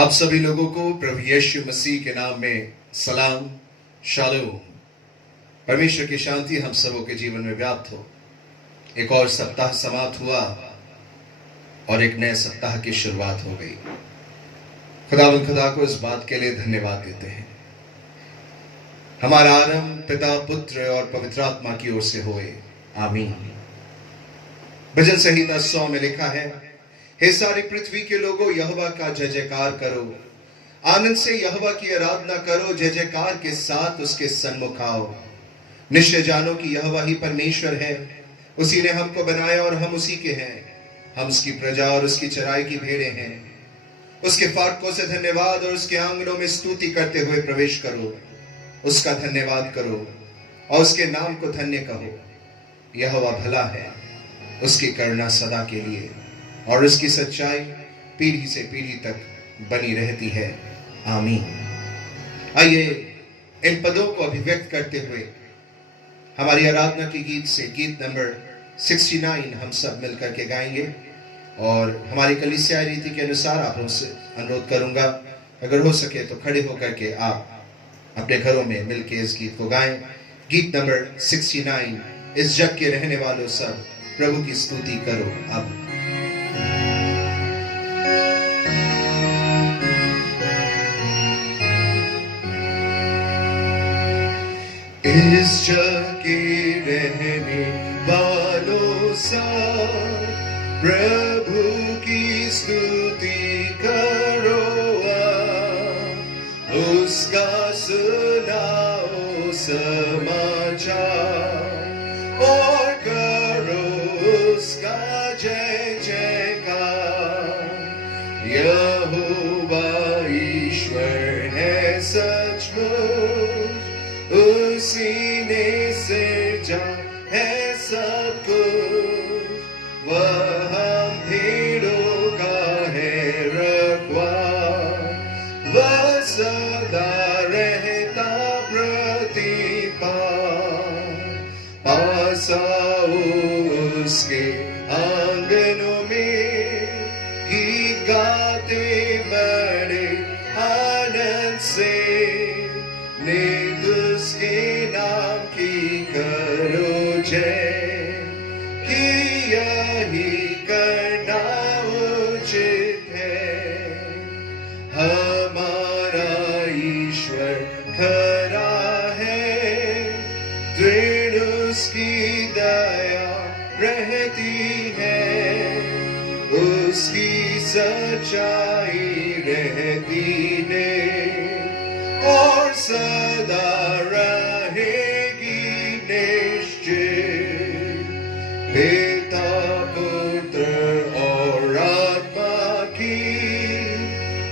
आप सभी लोगों को प्रभु यीशु मसीह के नाम में सलाम, शालोम। परमेश्वर की शांति हम सबों के जीवन में व्याप्त हो। एक और सप्ताह समाप्त हुआ और एक नए सप्ताह की शुरुआत हो गई। खुदा को इस बात के लिए धन्यवाद देते हैं। हमारा आरंभ पिता, पुत्र और पवित्र आत्मा की ओर से होए, आमीन। भजन संहिता 100 में लिखा है, हे सारी पृथ्वी के लोगों, यहोवा का जय जयकार करो, आनंद से यहोवा की आराधना करो, जय जयकार के साथ उसके सन्मुख आओ। निश्चय जानो कि यहोवा ही परमेश्वर है, उसी ने हमको बनाया और हम उसी के हैं। हम उसकी प्रजा और उसकी चराई की भेड़ें हैं। उसके फाटकों से धन्यवाद और उसके आंगनों में स्तुति करते हुए प्रवेश करो। उसका धन्यवाद करो और उसके नाम को धन्य कहो। यहोवा भला है, उसकी करुणा सदा के लिए और उसकी सच्चाई पीढ़ी से पीढ़ी तक बनी रहती है, आमीन। आइए इन पदों को अभिव्यक्त करते हुए हमारी आराधना के गीत से गीत नंबर 69 हम सब मिलकर के गाएंगे। और हमारी कलीसिया रीति के अनुसार आप लोगों से अनुरोध करूंगा, अगर हो सके तो खड़े होकर के आप अपने घरों में मिलकर इस गीत को गाएं। गीत नंबर 69, इस जग के रहने वालों सब प्रभु की स्तुति करो। अब इस जग के रहने वालों सब प्रभु की स्तुति करो, उसका सुनाओ समाचार और करो उसका जय जयकार। यहोवा ईश्वर है सचमुच, उसी ने सृजा है सब कुछ। वह हम भेड़ों का है रखवाला, वह सदा रहता पास आओ उसके आंगनों में, गीत गाते बड़े आनंद से। नित उसके नाम की करो जय, कि यही करना उचित है। हमारा ईश्वर खरा है, दृढ़ उसकी दया रहती है, उसकी सच्चाई रहती ने और सदा रहेगी निश्चित। पिता, पुत्र और आत्मा की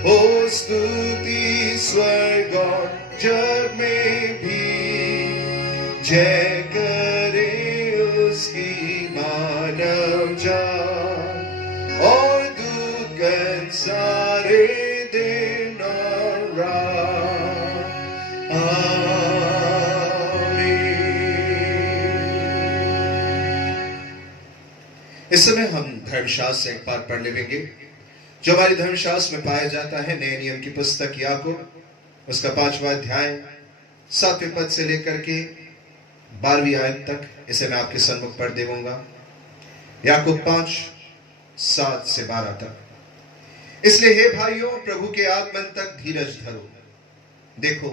हो स्तुति स्वर्ग और जग में भी। जय करे उसकी मानव जात और दूतगण सारे दिन और रात, आमीन। इस समय हम धर्मशास्त्र से एक पाठ पढ़ लेंगे जो हमारे धर्मशास्त्र में पाया जाता है। नए नियम की पुस्तक याकूब, उसका 5वां अध्याय 7वें पद से लेकर के 12वीं आयत तक। इसे मैं आपके सम्मुख पढ़ देऊंगा। याकूब 5:7 से 12 तक। इसलिए हे भाइयों, प्रभु के आगमन तक धीरज धरो। देखो,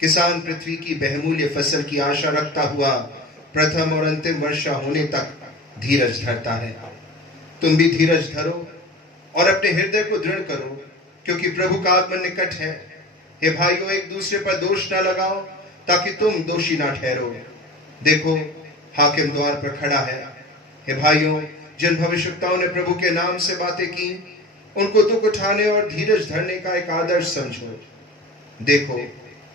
किसान पृथ्वी की बहुमूल्य फसल की आशा रखता हुआ प्रथम और अंतिम वर्षा होने तक धीरज धरता है। तुम भी धीरज धरो और अपने हृदय को दृढ़ करो, क्योंकि प्रभु का आगमन निकट है। हे भाइयों, एक दूसरे पर दोष न लगाओ, ताकि तुम दोषी ना ठहरो। देखो, हाकिम द्वार पर खड़ा है। हे भाइयों, जिन भविष्यवक्ताओं ने प्रभु के नाम से बातें की, उनको दुख उठाने और धीरज धरने का एक आदर्श समझो। देखो,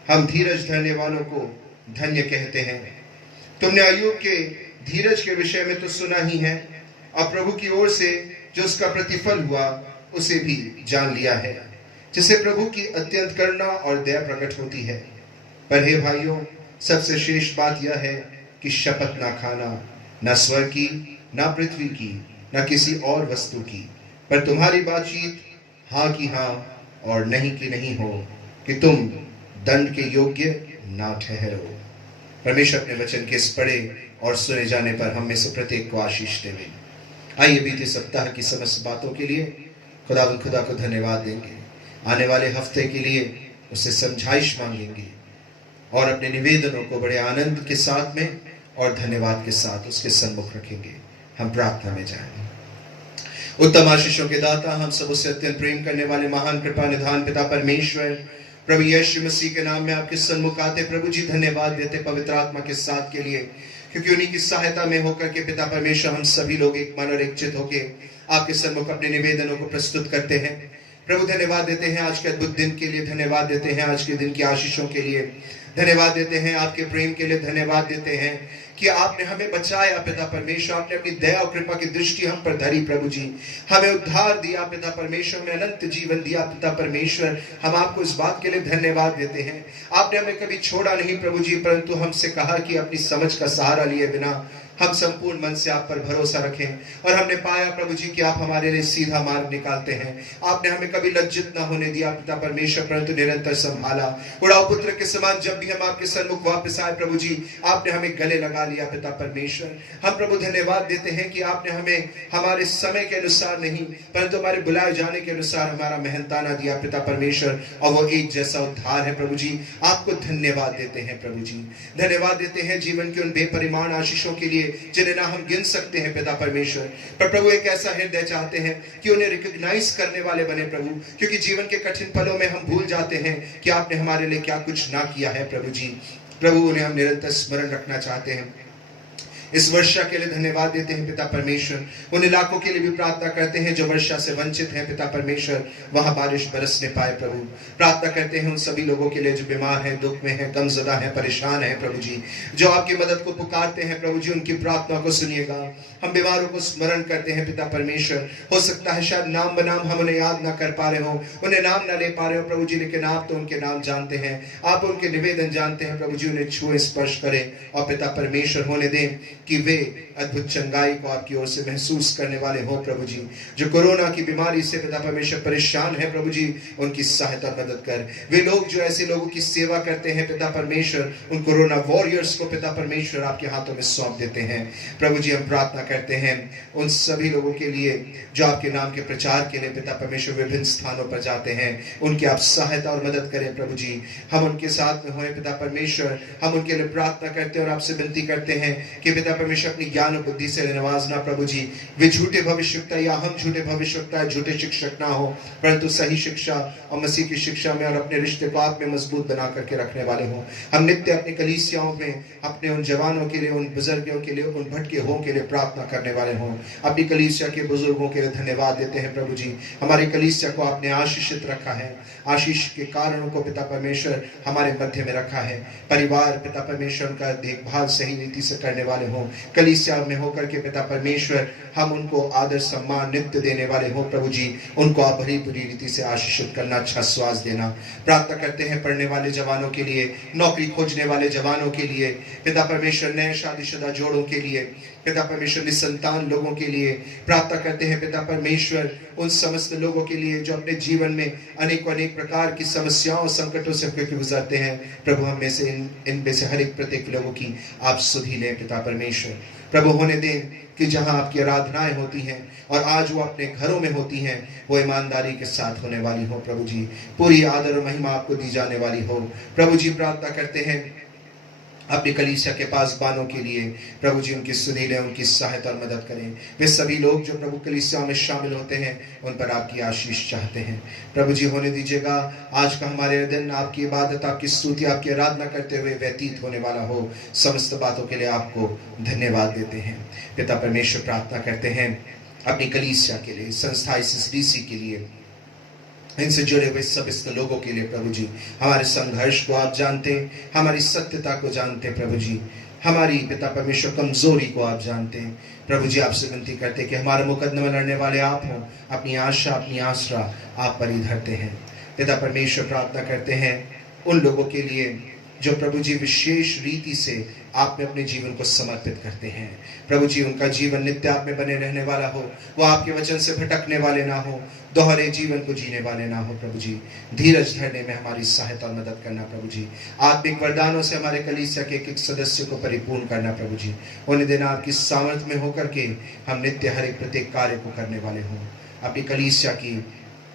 हम धीरज धरने वालों को धन्य कहते हैं। तुमने अय्यूब के धीरज के विषय में तो सुना ही है, अब प्रभु की ओर से जो उसका प्रतिफल हुआ उसे भी जान लिया है, जिसे प्रभु की अत्यंत करुणा और दया प्रकट होती है। पर हे भाइयों, सबसे श्रेष्ठ बात यह है कि शपथ ना खाना, न स्वर्ग की, न पृथ्वी की, न किसी और वस्तु की, पर तुम्हारी बातचीत हाँ की हाँ और नहीं कि नहीं हो कि तुम दंड के योग्य ना ठहरो। परमेश्वर अपने वचन के इस पढ़े और सुने जाने पर हम में से प्रत्येक को आशीष देवे। आइए बीते सप्ताह की समस्त बातों के लिए खुदा को धन्यवाद देंगे। आने वाले हफ्ते के लिए उससे समझाइश मांगेंगे और अपने निवेदनों को बड़े आनंद के साथ में और धन्यवाद के साथ उसके सम्मुख रखेंगे। हम प्रार्थना में जाएं। उत्तम आशीषों के दाता, हम सब उससे अत्यंत प्रेम करने वाले महान कृपा निधान पिता परमेश्वर प्रभु यीशु मसीह के नाम में आपके सम्मुख आते प्रभु जी धन्यवाद देते पवित्र आत्मा के साथ के लिए, क्योंकि उन्हीं की सहायता में होकर के पिता परमेश्वर हम सभी लोग एक मन और एक चित होकर आपके सम्मुख अपने निवेदनों को प्रस्तुत करते हैं। प्रभु धन्यवाद देते हैं आज के अद्भुत दिन के लिए, धन्यवाद देते हैं आज के दिन की आशीषों के लिए, धन्यवाद देते हैं आपके प्रेम के लिए, धन्यवाद देते हैं कि आपने हमें बचाया पिता परमेश्वर, आपने अपनी दया और कृपा की दृष्टि हम पर धरी प्रभु जी, हमें उद्धार दिया पिता परमेश्वर, में अनंत जीवन दिया पिता परमेश्वर। हम आपको इस बात के लिए धन्यवाद देते हैं। आपने हमें कभी छोड़ा नहीं प्रभु जी, परंतु हमसे कहा कि अपनी समझ का सहारा लिए बिना हम संपूर्ण मन से आप पर भरोसा रखें, और हमने पाया प्रभु जी कि आप हमारे लिए सीधा मार्ग निकालते हैं। आपने हमें कभी लज्जित ना होने दिया पिता परमेश्वर, परंतु निरंतर संभाला। उड़ाऊ पुत्र के समान जब भी हम आपके सन्मुख वापस आए प्रभु जी, आपने हमें गले लगा लिया पिता परमेश्वर। हम प्रभु धन्यवाद देते हैं कि आपने हमें हमारे समय के अनुसार नहीं, परंतु हमारे बुलाए जाने के अनुसार हमारा मेहनताना दिया पिता परमेश्वर, और वो एक जैसा उद्धार है प्रभु जी। आपको धन्यवाद देते हैं प्रभु जी, धन्यवाद देते हैं जीवन के उन बेपरिमाण आशीषों के लिए जिन्हें ना हम गिन सकते हैं पिता परमेश्वर। पर प्रभु एक ऐसा हृदय चाहते हैं कि उन्हें रिकॉग्नाइज करने वाले बने प्रभु, क्योंकि जीवन के कठिन पलों में हम भूल जाते हैं कि आपने हमारे लिए क्या कुछ ना किया है प्रभु जी। प्रभु उन्हें हम निरंतर स्मरण रखना चाहते हैं। इस वर्षा के लिए धन्यवाद देते हैं पिता परमेश्वर। उन इलाकों के लिए भी प्रार्थना करते हैं जो वर्षा से वंचित हैं पिता परमेश्वर, वहां बारिश बरसने पाए प्रभु। प्रार्थना करते हैं उन सभी लोगों के लिए जो बीमार हैं, दुख में हैं, गमज़दा हैं, परेशान हैं प्रभु जी, जो आपकी मदद को पुकारते हैं प्रभु जी, उनकी प्रार्थना को सुनिएगा। हम बीमारों को स्मरण करते हैं पिता परमेश्वर। हो सकता है शायद नाम बनाम हम उन्हें याद ना कर पा रहे हो, उन्हें नाम ना ले पा रहे हो प्रभु जी, लेकिन आप तो उनके नाम जानते हैं, आप उनके निवेदन जानते हैं प्रभु जी। उन्हें छुए, स्पर्श करें और पिता परमेश्वर होने दें कि वे अद्भुत चंगाई को आपकी ओर से महसूस करने वाले हो प्रभु जी। जो कोरोना की बीमारी से पिता परमेश्वर परेशान है प्रभु जी, उनकी सहायता मदद कर। वे लोग जो ऐसे लोगों की सेवा करते हैं पिता परमेश्वर, उन कोरोना वॉरियर्स को पिता परमेश्वर आपके हाथों में सौंप देते हैं प्रभु जी। हम प्रार्थना करते हैं उन सभी लोगों के लिए जो आपके नाम के प्रचार के लिए पिता परमेश्वर विभिन्न स्थानों पर जाते हैं, उनकी आप सहायता और मदद करें प्रभु जी। हम उनके साथ में होए पिता परमेश्वर। हम उनके लिए प्रार्थना करते हैं और आपसे विनती करते हैं कि पिता परमेश्वर अपनी ज्ञान और बुद्धि से नवाजना प्रभु जी। वे झूठे भविष्यवक्ता या हम झूठे भविष्यवक्ता, झूठे शिक्षक ना हो, परंतु सही शिक्षा और मसीह की शिक्षा में और अपने रिश्ते को आप में मजबूत बना करके रखने वाले हों। हम नित्य अपनी कलीसियाओं में अपने उन जवानों के लिए, उन बुजुर्गों के लिए, उन भटके हों के लिए प्रार्थना करने वाले हों। अपनी कलीसिया के बुजुर्गों के लिए धन्यवाद देते हैं प्रभु जी। हमारी कलीसिया को आपने आशीषित रखा है, आशीष के कारणों को पिता परमेश्वर हमारे मध्य में रखा है। परिवार पिता परमेश्वर का देखभाल सही रीति से करने वाले हों। कलीसिया में होकर के पिता परमेश्वर हम उनको आदर सम्मान नित्य देने वाले हो प्रभु जी। उनको आप भरी पूरी रीति से आशीषित करना, अच्छा श्वास देना। प्रार्थना करते हैं पढ़ने वाले जवानों के लिए, नौकरी खोजने वाले जवानों के लिए पिता परमेश्वर, नए शादीशुदा जोड़ों के लिए पिता परमेश्वर, निसंतान लोगों के लिए प्रार्थना करते हैं पिता परमेश्वर। उन समस्त लोगों के लिए जो अपने जीवन में अनेक प्रकार की समस्याओं संकटों से गुजरते हैं प्रभु, हम में से इन में से हर एक प्रत्येक लोगों की आप सुधि लें पिता परमेश्वर। प्रभु होने दें कि जहां आपकी आराधनाएं होती हैं और आज वो अपने घरों में होती हैं, वो ईमानदारी के साथ होने वाली हो प्रभु जी। पूरी आदर और महिमा आपको दी जाने वाली हो प्रभु जी। प्रार्थना करते हैं अपनी कलीसिया के पास बानों के लिए प्रभु जी, उनकी सुधि लें, उनकी सहायता और मदद करें। वे सभी लोग जो प्रभु कलीसिया में शामिल होते हैं, उन पर आपकी आशीष चाहते हैं प्रभु जी। होने दीजिएगा आज का हमारे दिन आपकी इबादत, आपकी स्तुति, आपकी आराधना करते हुए व्यतीत होने वाला हो। समस्त बातों के लिए आपको धन्यवाद देते हैं पिता परमेश्वर। प्रार्थना करते हैं अपनी कलीसिया के लिए, संस्था ICCDC के लिए, इनसे जुड़े हुए समस्त लोगों के लिए प्रभु जी। हमारे संघर्ष को आप जानते, हमारी सत्यता को जानते प्रभु जी, हमारी पिता परमेश्वर कमजोरी को आप जानते हैं प्रभु जी। आपसे विनती करते कि हमारा मुकदमा लड़ने वाले आप हों, अपनी आशा अपनी आसरा आप पर ही धरते हैं पिता परमेश्वर। प्रार्थना करते हैं उन लोगों के लिए जो प्रभु जी विशेष रीति से आप में अपने जीवन को समर्पित करते हैं। प्रभु जी उनका जीवन नित्य आप में बने रहने वाला हो, वो आपके वचन से भटकने वाले ना हो, दोहरे जीवन को जीने वाले ना हो। प्रभु जी धीरज धरने में हमारी सहायता और मदद करना। प्रभु जी आत्मिक वरदानों से हमारे कलीसिया के एक एक सदस्य को परिपूर्ण करना। प्रभु जी उन्हें देना आपकी सामर्थ में होकर के हम नित्य हर एक प्रत्येक कार्य को करने वाले हों। अपनी कलीसिया की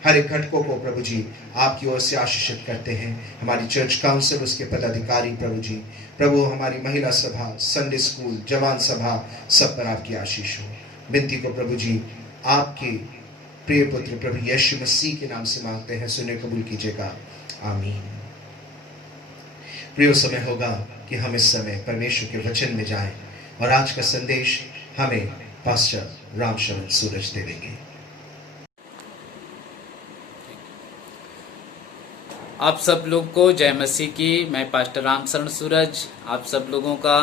हर एक घटकों को प्रभु जी आपकी ओर से आशीषित करते हैं। हमारी चर्च काउंसिल, उसके पदाधिकारी प्रभु जी, प्रभु हमारी महिला सभा, संडे स्कूल, जवान सभा, सब पर आपकी आशीष हो। विनती को प्रभु जी आपके प्रिय पुत्र प्रभु यीशु मसीह के नाम से मांगते हैं, सुने कबूल कीजिएगा, आमीन। प्रिय समय होगा कि हम इस समय परमेश्वर के वचन में जाएं और आज का संदेश हमें पास्टर रामशरण सूरज दे देंगे। आप सब लोग को जय मसीह की। मैं पास्टर रामशरण सूरज आप सब लोगों का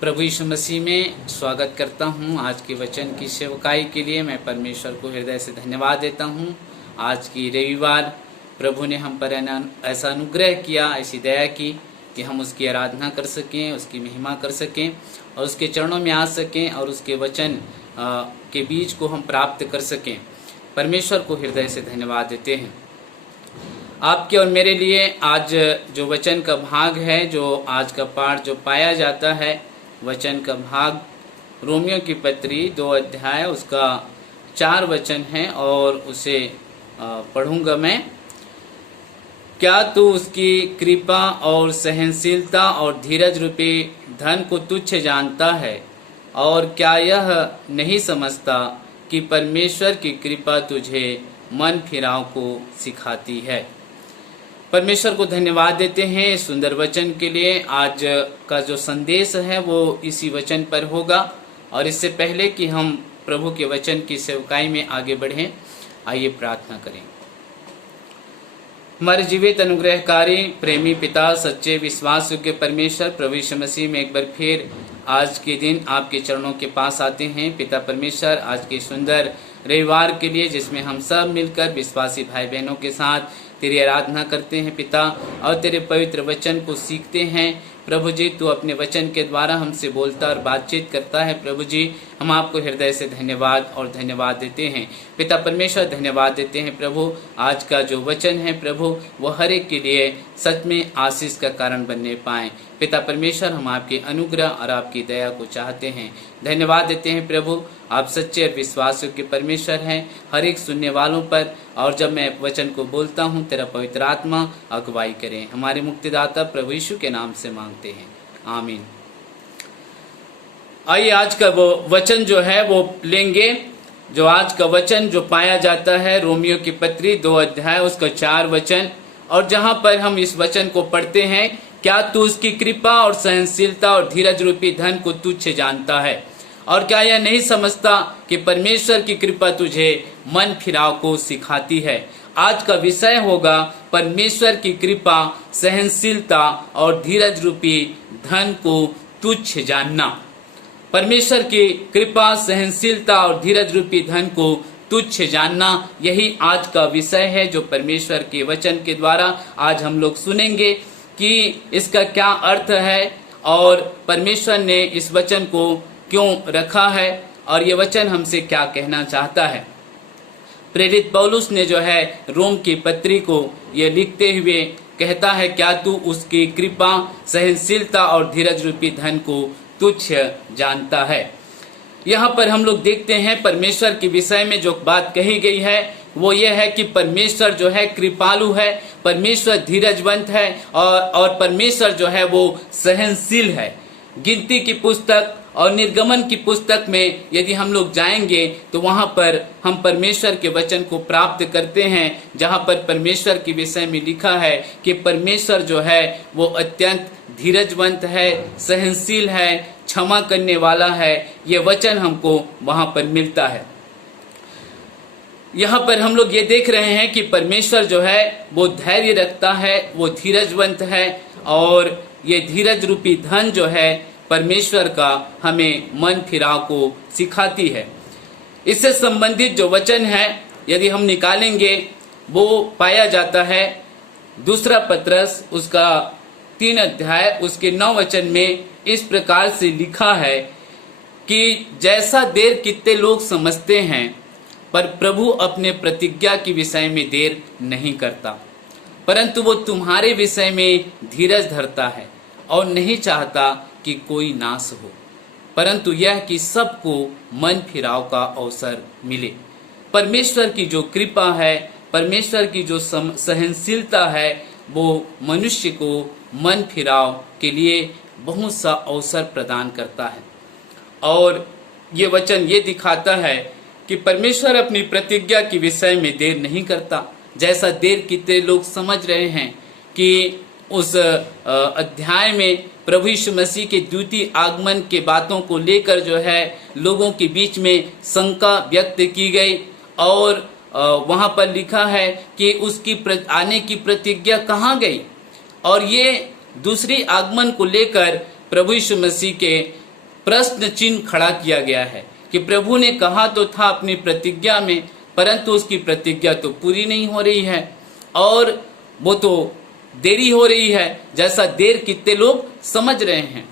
प्रभु यीशु मसीह में स्वागत करता हूं। आज के वचन की सेवकाई के लिए मैं परमेश्वर को हृदय से धन्यवाद देता हूं। आज की रविवार प्रभु ने हम पर ऐसा अनुग्रह किया, ऐसी दया की कि हम उसकी आराधना कर सकें, उसकी महिमा कर सकें और उसके चरणों में आ सकें और उसके वचन के बीज को हम प्राप्त कर सकें। परमेश्वर को हृदय से धन्यवाद देते हैं। आपके और मेरे लिए आज जो वचन का भाग है, जो आज का पाठ जो पाया जाता है, वचन का भाग रोमियो की पत्री 2 अध्याय उसका 4 वचन है और उसे पढ़ूंगा मैं। क्या तू उसकी कृपा और सहनशीलता और धीरज रूपी धन को तुच्छ जानता है, और क्या यह नहीं समझता कि परमेश्वर की कृपा तुझे मन फिराव को सिखाती है। परमेश्वर को धन्यवाद देते हैं सुंदर वचन के लिए। आज का जो संदेश है वो इसी वचन पर होगा। और इससे पहले कि हम प्रभु के वचन की सेवकाई में आगे बढ़ें, आइए प्रार्थना करें। हमारे जीवित अनुग्रहकारी प्रेमी पिता, सच्चे विश्वास योग्य परमेश्वर, प्रभु यीशु मसीह में एक बार फिर आज के दिन आपके चरणों के पास आते हैं। पिता परमेश्वर, आज के सुंदर रविवार के लिए जिसमें हम सब मिलकर विश्वासी भाई बहनों के साथ तेरी आराधना करते हैं पिता, और तेरे पवित्र वचन को सीखते हैं। प्रभु जी तू अपने वचन के द्वारा हमसे बोलता और बातचीत करता है। प्रभु जी हम आपको हृदय से धन्यवाद और धन्यवाद देते हैं। पिता परमेश्वर धन्यवाद देते हैं प्रभु, आज का जो वचन है प्रभु वो हर एक के लिए सच में आशीष का कारण बनने पाए। पिता परमेश्वर हम आपके अनुग्रह और आपकी दया को चाहते हैं। धन्यवाद देते हैं प्रभु, आप सच्चे और विश्वास योग्य परमेश्वर हैं हर एक सुनने वालों पर। और जब मैं वचन को बोलता हूँ तेरा पवित्र आत्मा अगुवाई करें। हमारे मुक्तिदाता प्रभु यीशु के नाम से मांगते हैं, आमीन। आइए आज का वो वचन जो है वो लेंगे। जो आज का वचन जो पाया जाता है रोमियो की पत्री 2 अध्याय उसका 4 वचन, और जहां पर हम इस वचन को पढ़ते हैं, क्या तू उसकी कृपा और सहनशीलता और धीरज रूपी धन को तुच्छ जानता है, और क्या यह नहीं समझता कि परमेश्वर की कृपा तुझे मन फिराव को सिखाती है। आज का विषय होगा परमेश्वर की कृपा, सहनशीलता और धीरज रूपी धन को तुच्छ जानना। परमेश्वर की कृपा, सहनशीलता और धीरज रूपी धन को तुच्छ जानना, यही आज का विषय है जो परमेश्वर के वचन के द्वारा आज हम लोग सुनेंगे कि इसका क्या अर्थ है और परमेश्वर ने इस वचन को क्यों रखा है और ये वचन हमसे क्या कहना चाहता है। प्रेरित पौलुस ने जो है रोम की पत्री को ये लिखते हुए कहता है, क्या तू उसकी कृपा, सहनशीलता और धीरज रूपी धन को तुच्छ जानता है। यहाँ पर हम लोग देखते हैं परमेश्वर के विषय में जो बात कही गई है वो ये है कि परमेश्वर जो है कृपालु है, परमेश्वर धीरजवंत है और परमेश्वर जो है वो सहनशील है। गिनती की पुस्तक और निर्गमन की पुस्तक में यदि हम लोग जाएंगे तो वहां पर हम परमेश्वर के वचन को प्राप्त करते हैं, जहां पर परमेश्वर के विषय में लिखा है कि परमेश्वर जो है वो अत्यंत धीरजवंत है, सहनशील है, क्षमा करने वाला है। ये वचन हमको वहां पर मिलता है। यहाँ पर हम लोग ये देख रहे हैं कि परमेश्वर जो है वो धैर्य रखता है, वो धीरजवंत है, और ये धीरज रूपी धन जो है परमेश्वर का हमें मन फिराव को सिखाती है। इससे संबंधित जो वचन है यदि हम निकालेंगे वो पाया जाता है दूसरा पत्रस उसका 3 अध्याय उसके 9 वचन में इस प्रकार से लिखा है कि जैसा देर कितने लोग समझते हैं, पर प्रभु अपने प्रतिज्ञा के विषय में देर नहीं करता, परंतु वो तुम्हारे विषय में धीरज धरता है और नहीं चाहता कि कोई नाश हो, परंतु यह कि सबको मन फिराव का अवसर मिले। परमेश्वर की जो कृपा है, परमेश्वर की जो सहनशीलता है, वो मनुष्य को मन फिराव के लिए बहुत सा अवसर प्रदान करता है। और ये वचन ये दिखाता है कि परमेश्वर अपनी प्रतिज्ञा के विषय में देर नहीं करता। जैसा देर कितने लोग समझ रहे हैं कि उस अध्याय में प्रभु यीशु मसीह के द्वितीय आगमन के बातों को लेकर जो है लोगों के बीच में शंका व्यक्त की गई, और वहां पर लिखा है कि उसकी आने की प्रतिज्ञा कहाँ गई। और ये दूसरी आगमन को लेकर प्रभु यीशु मसीह के प्रश्न चिन्ह खड़ा किया गया है कि प्रभु ने कहा तो था अपनी प्रतिज्ञा में, परंतु उसकी प्रतिज्ञा तो पूरी नहीं हो रही है और वो तो देरी हो रही है, जैसा देर कितने लोग समझ रहे हैं।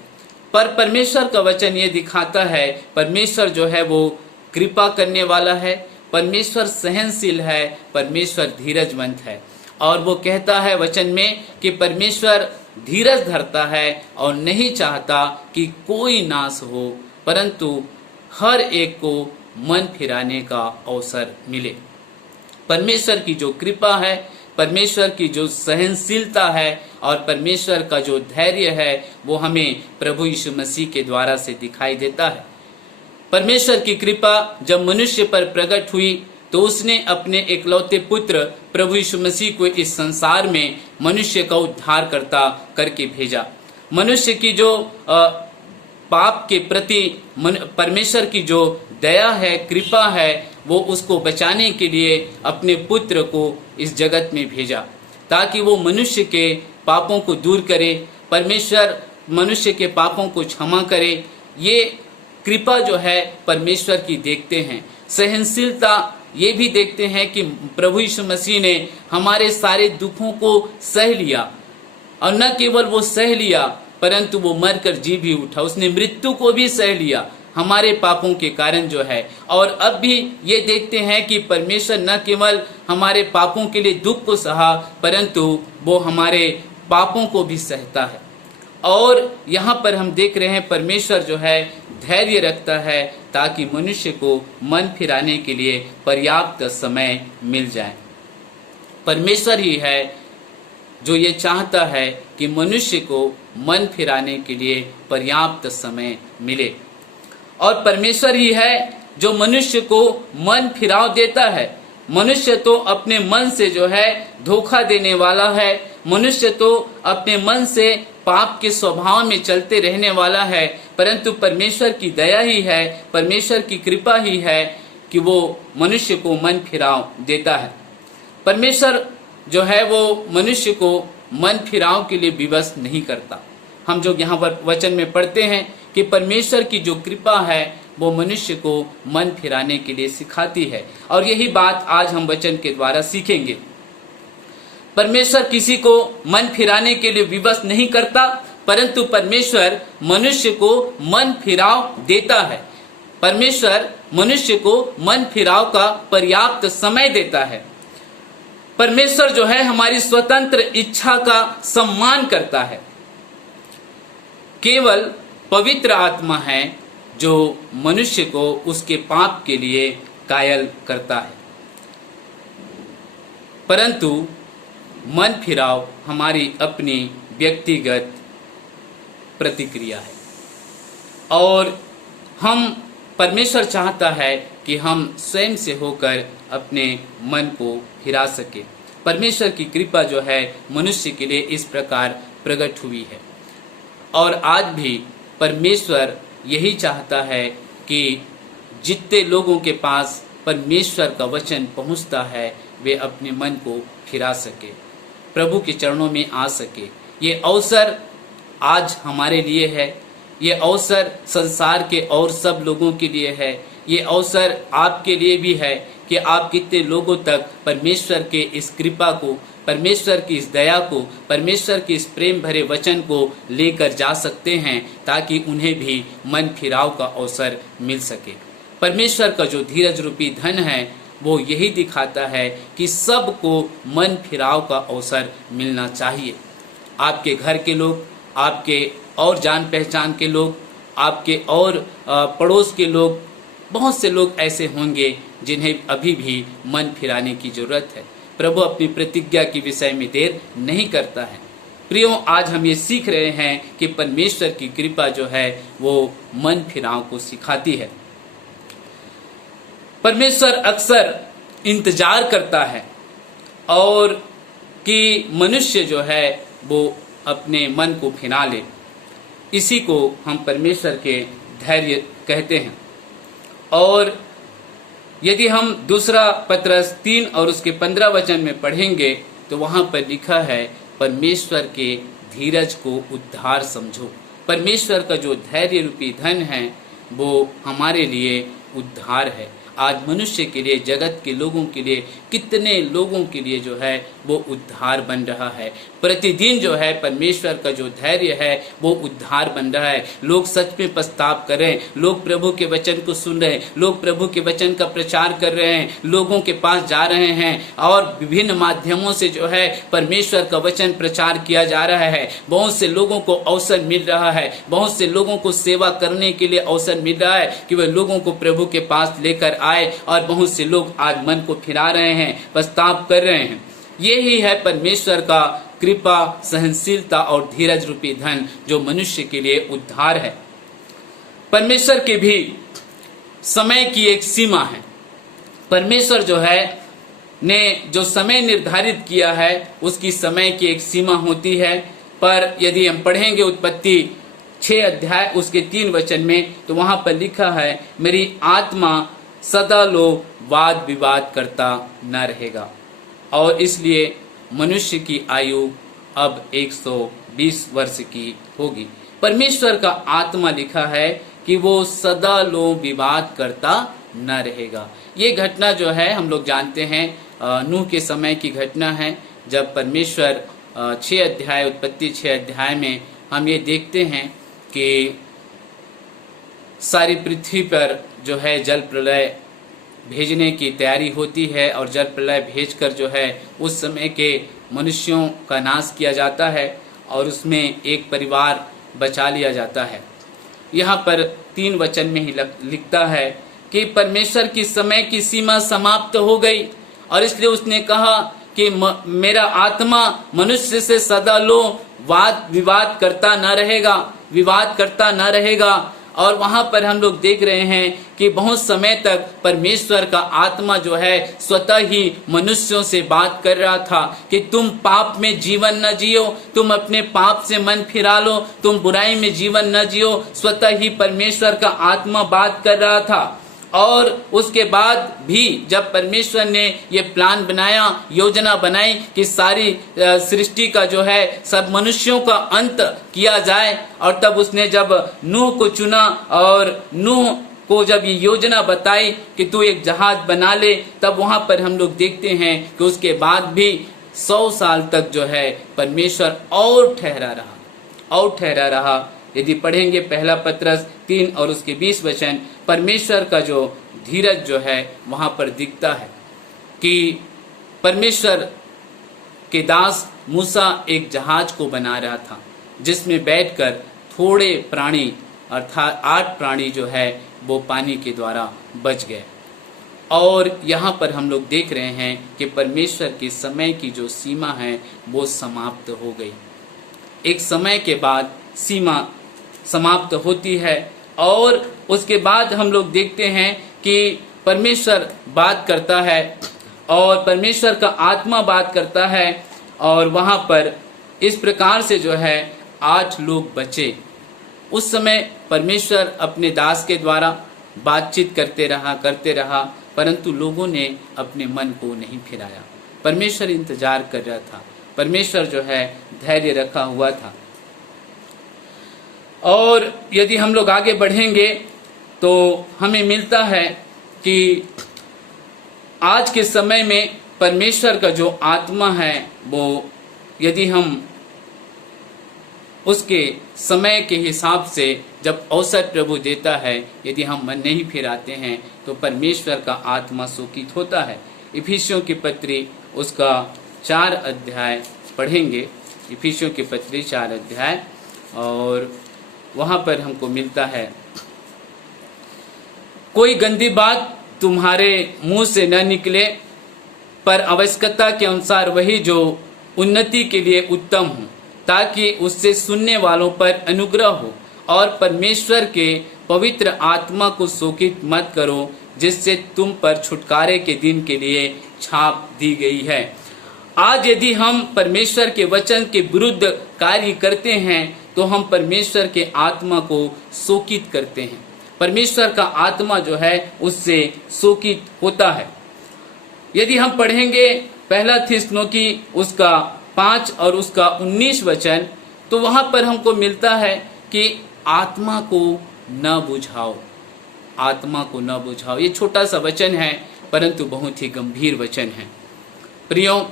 पर परमेश्वर का वचन ये दिखाता है, परमेश्वर जो है वो कृपा करने वाला है, परमेश्वर सहनशील है, परमेश्वर धीरजवंत है। और वो कहता है वचन में कि परमेश्वर धीरज धरता है और नहीं चाहता कि कोई नाश हो, परंतु हर एक को मन फिराने का अवसर मिले। परमेश्वर की जो कृपा है, परमेश्वर की जो सहनशीलता है और परमेश्वर का जो धैर्य है, वो हमें प्रभु यीशु मसीह के द्वारा से दिखाई देता है। परमेश्वर की कृपा जब मनुष्य पर प्रकट हुई तो उसने अपने इकलौते पुत्र प्रभु यीशु मसीह को इस संसार में मनुष्य का उद्धारकर्ता करके भेजा। मनुष्य की जो पाप के प्रति परमेश्वर की जो दया है, कृपा है, वो उसको बचाने के लिए अपने पुत्र को इस जगत में भेजा ताकि वो मनुष्य के पापों को दूर करे, परमेश्वर मनुष्य के पापों को क्षमा करे। ये कृपा जो है परमेश्वर की देखते हैं। सहनशीलता ये भी देखते हैं कि प्रभु यीशु मसीह ने हमारे सारे दुखों को सह लिया, और न केवल वो सह लिया परंतु वो मरकर जी भी उठा, उसने मृत्यु को भी सह लिया हमारे पापों के कारण जो है। और अब भी ये देखते हैं कि परमेश्वर न केवल हमारे पापों के लिए दुख को सहा, परंतु वो हमारे पापों को भी सहता है। और यहाँ पर हम देख रहे हैं परमेश्वर जो है धैर्य रखता है ताकि मनुष्य को मन फिराने के लिए पर्याप्त समय मिल जाए। परमेश्वर ही है जो ये चाहता है कि मनुष्य को मन फिराने के लिए पर्याप्त समय मिले, और परमेश्वर ही है जो मनुष्य को मन फिराव देता है। मनुष्य तो अपने मन से जो है धोखा देने वाला है, मनुष्य तो अपने मन से पाप के स्वभाव में चलते रहने वाला है, परंतु परमेश्वर की दया ही है, परमेश्वर की कृपा ही है कि वो मनुष्य को मन फिराव देता है। परमेश्वर जो है वो मनुष्य को मन फिराव के लिए विवश नहीं करता। हम जो यहाँ पर वचन में पढ़ते हैं कि परमेश्वर की जो कृपा है वो मनुष्य को मन फिराने के लिए सिखाती है, और यही बात आज हम वचन के द्वारा सीखेंगे। परमेश्वर किसी को मन फिराने के लिए विवश नहीं करता, परंतु परमेश्वर मनुष्य को मन फिराव देता है। परमेश्वर मनुष्य को मन फिराव का पर्याप्त समय देता है। परमेश्वर जो है हमारी स्वतंत्र इच्छा का सम्मान करता है। केवल पवित्र आत्मा है जो मनुष्य को उसके पाप के लिए कायल करता है, परंतु मन फिराव हमारी अपनी व्यक्तिगत प्रतिक्रिया है, और परमेश्वर चाहता है कि हम स्वयं से होकर अपने मन को फिरा सके। परमेश्वर की कृपा जो है मनुष्य के लिए इस प्रकार प्रकट हुई है, और आज भी परमेश्वर यही चाहता है कि जितने लोगों के पास परमेश्वर का वचन पहुंचता है वे अपने मन को फिरा सके, प्रभु के चरणों में आ सके। ये अवसर आज हमारे लिए है, ये अवसर संसार के और सब लोगों के लिए है, ये अवसर आपके लिए भी है कि आप कितने लोगों तक परमेश्वर के इस कृपा को, परमेश्वर की इस दया को, परमेश्वर के इस प्रेम भरे वचन को लेकर जा सकते हैं, ताकि उन्हें भी मन फिराव का अवसर मिल सके। परमेश्वर का जो धीरज रूपी धन है वो यही दिखाता है कि सबको मन फिराव का अवसर मिलना चाहिए। आपके घर के लोग, आपके और जान पहचान के लोग, आपके और पड़ोस के लोग, बहुत से लोग ऐसे होंगे जिन्हें अभी भी मन फिराने की जरूरत है। प्रभु अपनी प्रतिज्ञा के विषय में देर नहीं करता है। प्रियो, आज हम ये सीख रहे हैं कि परमेश्वर की कृपा जो है वो मन फिराव को सिखाती है। परमेश्वर अक्सर इंतजार करता है और कि मनुष्य जो है वो अपने मन को फिरा ले। इसी को हम परमेश्वर के धैर्य कहते हैं। और यदि हम दूसरा पत्रस 3 और उसके 15 वचन में पढ़ेंगे तो वहां पर लिखा है, परमेश्वर के धीरज को उद्धार समझो। परमेश्वर का जो धैर्य रूपी धन है वो हमारे लिए उद्धार है। आज मनुष्य के लिए, जगत के लोगों के लिए, कितने लोगों के लिए जो है वो उद्धार बन रहा है। प्रतिदिन जो है परमेश्वर का जो धैर्य है वो उद्धार बन रहा है। लोग सच में पछताव कर रहे हैं, लोग प्रभु के वचन को सुन रहे हैं, लोग प्रभु के वचन का प्रचार कर रहे हैं, लोगों के पास जा रहे हैं और विभिन्न माध्यमों से जो है परमेश्वर का वचन प्रचार किया जा रहा है। बहुत से लोगों को अवसर मिल रहा है, बहुत से लोगों को सेवा करने के लिए अवसर मिल रहा है कि वह लोगों को प्रभु के पास लेकर आए। और बहुत से लोग आज मन को फिरा रहे हैं, पछताव कर रहे हैं। यही है परमेश्वर का कृपा, सहनशीलता और धीरज रूपी धन जो मनुष्य के लिए उद्धार है। परमेश्वर के भी समय की एक सीमा है। परमेश्वर जो है ने जो समय निर्धारित किया है उसकी समय की एक सीमा होती है। पर यदि हम पढ़ेंगे उत्पत्ति 6 अध्याय उसके 3 वचन में तो वहां पर लिखा है, मेरी आत्मा सदा लो वाद विवाद करता न रहेगा। और इसलिए मनुष्य की आयु अब 120 वर्ष की होगी। परमेश्वर का आत्मा लिखा है कि वो सदा लो विवाद करता न रहेगा। ये घटना जो है हम लोग जानते हैं नूह के समय की घटना है, जब परमेश्वर 6 अध्याय उत्पत्ति 6 अध्याय में हम ये देखते हैं कि सारी पृथ्वी पर जो है जल प्रलय भेजने की तैयारी होती है और जल प्रलय भेजकर जो है उस समय के मनुष्यों का नाश किया जाता है और उसमें एक परिवार बचा लिया जाता है। यहाँ पर 3 वचन में ही लिखता है कि परमेश्वर की समय की सीमा समाप्त हो गई और इसलिए उसने कहा कि मेरा आत्मा मनुष्य से सदा लो वाद विवाद करता न रहेगा, विवाद करता न रहेगा। और वहां पर हम लोग देख रहे हैं कि बहुत समय तक परमेश्वर का आत्मा जो है स्वतः ही मनुष्यों से बात कर रहा था कि तुम पाप में जीवन न जियो, तुम अपने पाप से मन फिरा लो, तुम बुराई में जीवन न जियो। स्वतः ही परमेश्वर का आत्मा बात कर रहा था। और उसके बाद भी जब परमेश्वर ने ये प्लान बनाया, योजना बनाई कि सारी सृष्टि का जो है सब मनुष्यों का अंत किया जाए, और तब उसने जब नूह को चुना और नूह को जब ये योजना बताई कि तू एक जहाज बना ले, तब वहां पर हम लोग देखते हैं कि उसके बाद भी 100 साल तक जो है परमेश्वर और ठहरा रहा। यदि पढ़ेंगे पहला पत्रस 3 और उसके 20 वचन, परमेश्वर का जो धीरज जो है वहां पर दिखता है कि परमेश्वर के दास मूसा एक जहाज को बना रहा था जिसमें बैठकर थोड़े प्राणी अर्थात 8 प्राणी जो है वो पानी के द्वारा बच गए। और यहाँ पर हम लोग देख रहे हैं कि परमेश्वर के समय की जो सीमा है वो समाप्त हो गई। एक समय के बाद सीमा समाप्त होती है और उसके बाद हम लोग देखते हैं कि परमेश्वर बात करता है और परमेश्वर का आत्मा बात करता है और वहां पर इस प्रकार से जो है 8 लोग बचे। उस समय परमेश्वर अपने दास के द्वारा बातचीत करते रहा परंतु लोगों ने अपने मन को नहीं फिराया। परमेश्वर इंतजार कर रहा था, परमेश्वर जो है धैर्य रखा हुआ था। और यदि हम लोग आगे बढ़ेंगे तो हमें मिलता है कि आज के समय में परमेश्वर का जो आत्मा है वो यदि हम उसके समय के हिसाब से जब अवसर प्रभु देता है, यदि हम मन नहीं फिराते हैं तो परमेश्वर का आत्मा शोकित होता है। इफिसियों की पत्री उसका 4 अध्याय पढ़ेंगे, इफिसियों की पत्री 4 अध्याय, और वहां पर हमको मिलता है, कोई गंदी बात तुम्हारे मुंह से न निकले, पर आवश्यकता के अनुसार वही जो उन्नति के लिए उत्तम हो, ताकि उससे सुनने वालों पर अनुग्रह हो, और परमेश्वर के पवित्र आत्मा को शोकित मत करो, जिससे तुम पर छुटकारे के दिन के लिए छाप दी गई है। आज यदि हम परमेश्वर के वचन के विरुद्ध कार्य करते हैं तो हम परमेश्वर के आत्मा को शोकित करते हैं। परमेश्वर का आत्मा जो है उससे शोकित होता है। यदि हम पढ़ेंगे पहला थिस्सलुनीकी उसका 5 और उसका 19 वचन, तो वहां पर हमको मिलता है कि आत्मा को न बुझाओ, आत्मा को न बुझाओ। ये छोटा सा वचन है परंतु बहुत ही गंभीर वचन है। प्रियो,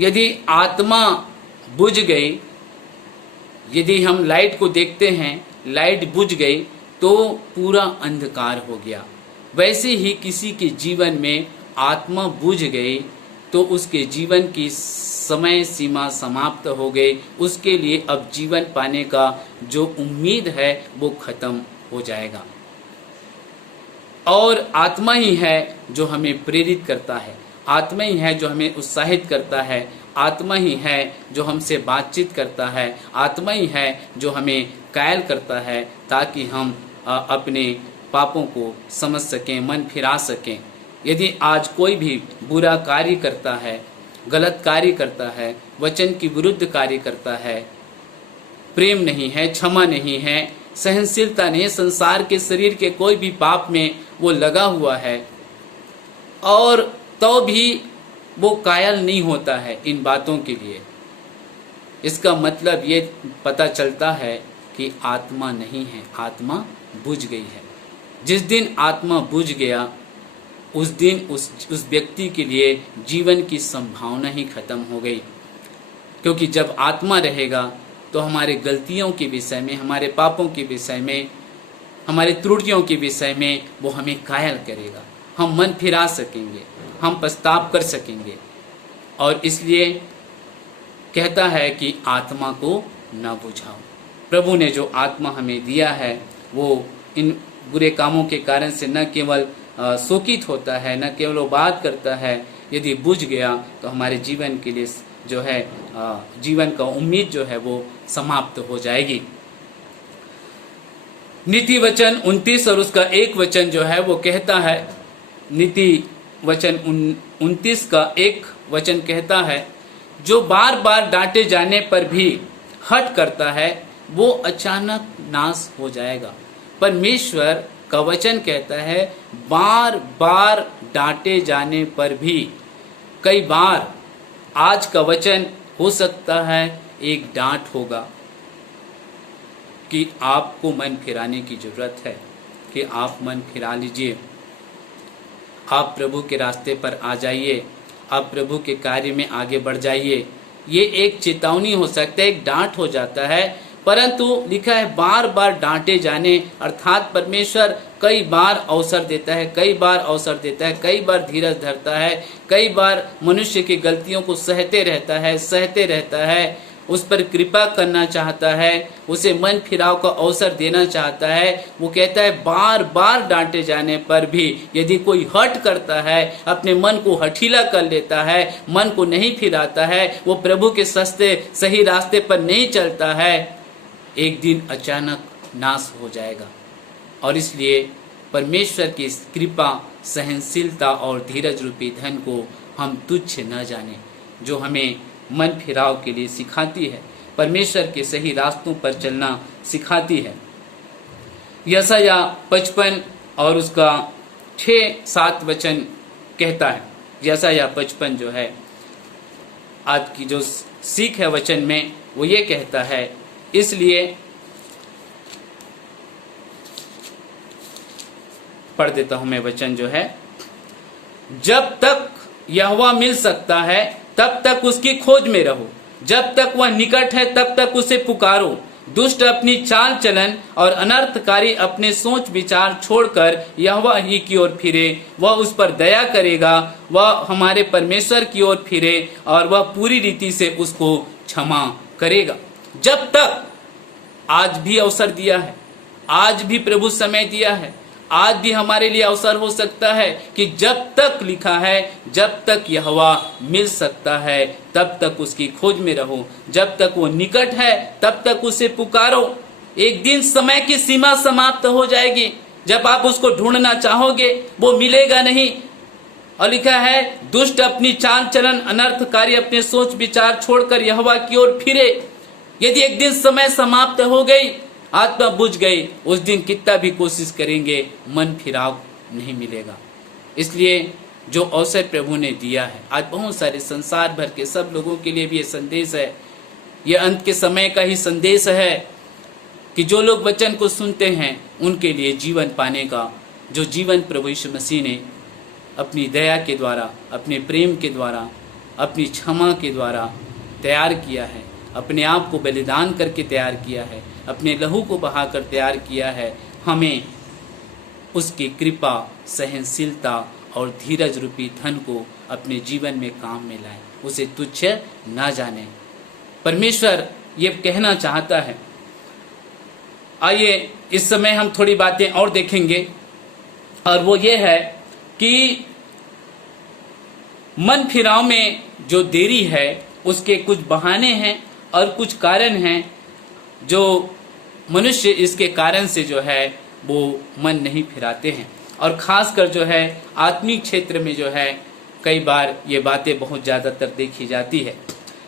यदि आत्मा बुझ गई, यदि हम लाइट को देखते हैं, लाइट बुझ गई तो पूरा अंधकार हो गया। वैसे ही किसी के जीवन में आत्मा बुझ गई तो उसके जीवन की समय सीमा समाप्त हो गई, उसके लिए अब जीवन पाने का जो उम्मीद है वो खत्म हो जाएगा। और आत्मा ही है जो हमें प्रेरित करता है, आत्मा ही है जो हमें उत्साहित करता है, आत्मा ही है जो हमसे बातचीत करता है, आत्मा ही है जो हमें कायल करता है, ताकि हम अपने पापों को समझ सकें, मन फिरा सकें। यदि आज कोई भी बुरा कार्य करता है, गलत कार्य करता है, वचन की विरुद्ध कार्य करता है, प्रेम नहीं है, क्षमा नहीं है, सहनशीलता नहीं, संसार के शरीर के कोई भी पाप में वो लगा हुआ है, और तो भी वो कायल नहीं होता है इन बातों के लिए, इसका मतलब ये पता चलता है कि आत्मा नहीं है, आत्मा बुझ गई है। जिस दिन आत्मा बुझ गया उस दिन उस व्यक्ति के लिए जीवन की संभावना ही खत्म हो गई। क्योंकि जब आत्मा रहेगा तो हमारे गलतियों के विषय में, हमारे पापों के विषय में, हमारे त्रुटियों के विषय में वो हमें कायल करेगा, हम मन फिरा सकेंगे, हम पछताव कर सकेंगे। और इसलिए कहता है कि आत्मा को न बुझाओ। प्रभु ने जो आत्मा हमें दिया है वो इन बुरे कामों के कारण से न केवल शोकित होता है, न केवल वो बात करता है, यदि बुझ गया तो हमारे जीवन के लिए जो है जीवन का उम्मीद जो है वो समाप्त हो जाएगी। नीति वचन 29 और उसका 1 वचन जो है वो कहता है, नीति वचन 29 का 1 वचन कहता है, जो बार बार डांटे जाने पर भी हट करता है वो अचानक नाश हो जाएगा। परमेश्वर का वचन कहता है बार बार डांटे जाने पर भी, कई बार आज का वचन हो सकता है एक डांट होगा कि आपको मन फिराने की जरूरत है, कि आप मन फिरा लीजिए, आप प्रभु के रास्ते पर आ जाइए, आप प्रभु के कार्य में आगे बढ़ जाइए। ये एक चेतावनी हो सकता है, एक डांट हो जाता है, परंतु लिखा है बार बार डांटे जाने, अर्थात परमेश्वर कई बार अवसर देता है, कई बार अवसर देता है, कई बार धीरज धरता है, कई बार मनुष्य की गलतियों को सहते रहता है, उस पर कृपा करना चाहता है, उसे मन फिराव का अवसर देना चाहता है। वो कहता है बार बार डांटे जाने पर भी यदि कोई हट करता है, अपने मन को हठीला कर लेता है, मन को नहीं फिराता है, वो प्रभु के सही रास्ते पर नहीं चलता है, एक दिन अचानक नाश हो जाएगा। और इसलिए परमेश्वर की इस कृपा, सहनशीलता और धीरज रूपी धन को हम तुच्छ न जाने, जो हमें मन फिराव के लिए सिखाती है, परमेश्वर के सही रास्तों पर चलना सिखाती है। यशायाह 55 और उसका 6-7 वचन कहता है, यशायाह 55 जो है आज की जो सीख है वचन में, वो ये कहता है, इसलिए पढ़ देता हूं मैं वचन जो है, जब तक यहोवा मिल सकता है तब तक उसकी खोज में रहो, जब तक वह निकट है तब तक उसे पुकारो। दुष्ट अपनी चाल चलन और अनर्थकारी अपने सोच विचार छोड़कर यहोवा ही की ओर फिरे, वह उस पर दया करेगा। वह हमारे परमेश्वर की ओर फिरे और वह पूरी रीति से उसको क्षमा करेगा। जब तक, आज भी अवसर दिया है, आज भी प्रभु समय दिया है, आज भी हमारे लिए अवसर हो सकता है कि जब तक लिखा है, जब तक यहोवा मिल सकता है तब तक उसकी खोज में रहो, जब तक वो निकट है तब तक उसे पुकारो। एक दिन समय की सीमा समाप्त हो जाएगी, जब आप उसको ढूंढना चाहोगे वो मिलेगा नहीं। और लिखा है, दुष्ट अपनी चाल चलन अनर्थकारी अपने सोच विचार छोड़कर यहोवा की ओर फिरे। यदि एक दिन समय समाप्त हो गई, आत्मा बुझ गई, उस दिन कितना भी कोशिश करेंगे मन फिराव नहीं मिलेगा। इसलिए जो अवसर प्रभु ने दिया है, आज बहुत सारे संसार भर के सब लोगों के लिए भी ये संदेश है, ये अंत के समय का ही संदेश है कि जो लोग वचन को सुनते हैं उनके लिए जीवन पाने का जो जीवन प्रभु यीशु मसीह ने अपनी दया के द्वारा, अपने प्रेम के द्वारा, अपनी क्षमा के द्वारा तैयार किया है, अपने आप को बलिदान करके तैयार किया है, अपने लहू को बहाकर तैयार किया है, हमें उसकी कृपा, सहनशीलता और धीरज रूपी धन को अपने जीवन में काम में लाए, उसे तुच्छ ना जाने। परमेश्वर ये कहना चाहता है। आइए इस समय हम थोड़ी बातें और देखेंगे, और वो ये है कि मन फिराव में जो देरी है उसके कुछ बहाने हैं और कुछ कारण हैं जो मनुष्य इसके कारण से जो है वो मन नहीं फिराते हैं। और खासकर जो है आत्मिक क्षेत्र में जो है कई बार ये बातें बहुत ज़्यादातर देखी जाती है।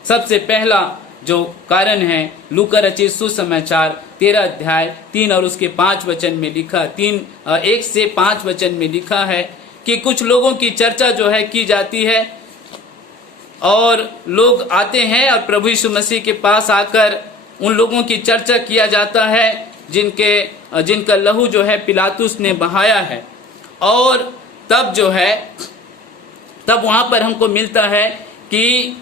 सबसे पहला जो कारण है, लूका रचित सुसमाचार 13 अध्याय 3 और उसके 5 वचन में लिखा, 1 से 5 वचन में लिखा है कि कुछ लोगों की चर्चा जो है की जाती है और लोग आते हैं और प्रभु यीशु मसीह के पास आकर उन लोगों की चर्चा किया जाता है जिनका लहू जो है पिलातुस ने बहाया है। और तब जो है, तब वहां पर हमको मिलता है कि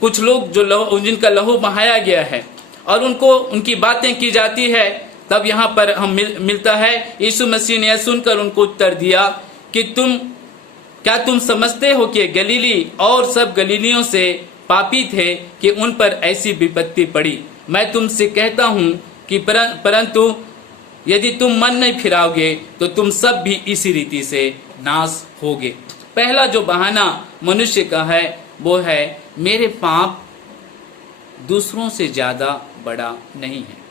कुछ लोग जो जिनका लहू बहाया गया है और उनकी बातें की जाती है। तब यहाँ पर हम मिलता है, यीशु मसीह ने सुनकर उनको उत्तर दिया कि क्या तुम समझते हो कि गलीली और सब गलीलियों से पापी थे कि उन पर ऐसी विपत्ति पड़ी? मैं तुमसे कहता हूँ कि परंतु यदि तुम मन नहीं फिराओगे तो तुम सब भी इसी रीति से नाश होगे। पहला जो बहाना मनुष्य का है वो है, मेरे पाप दूसरों से ज्यादा बड़ा नहीं है।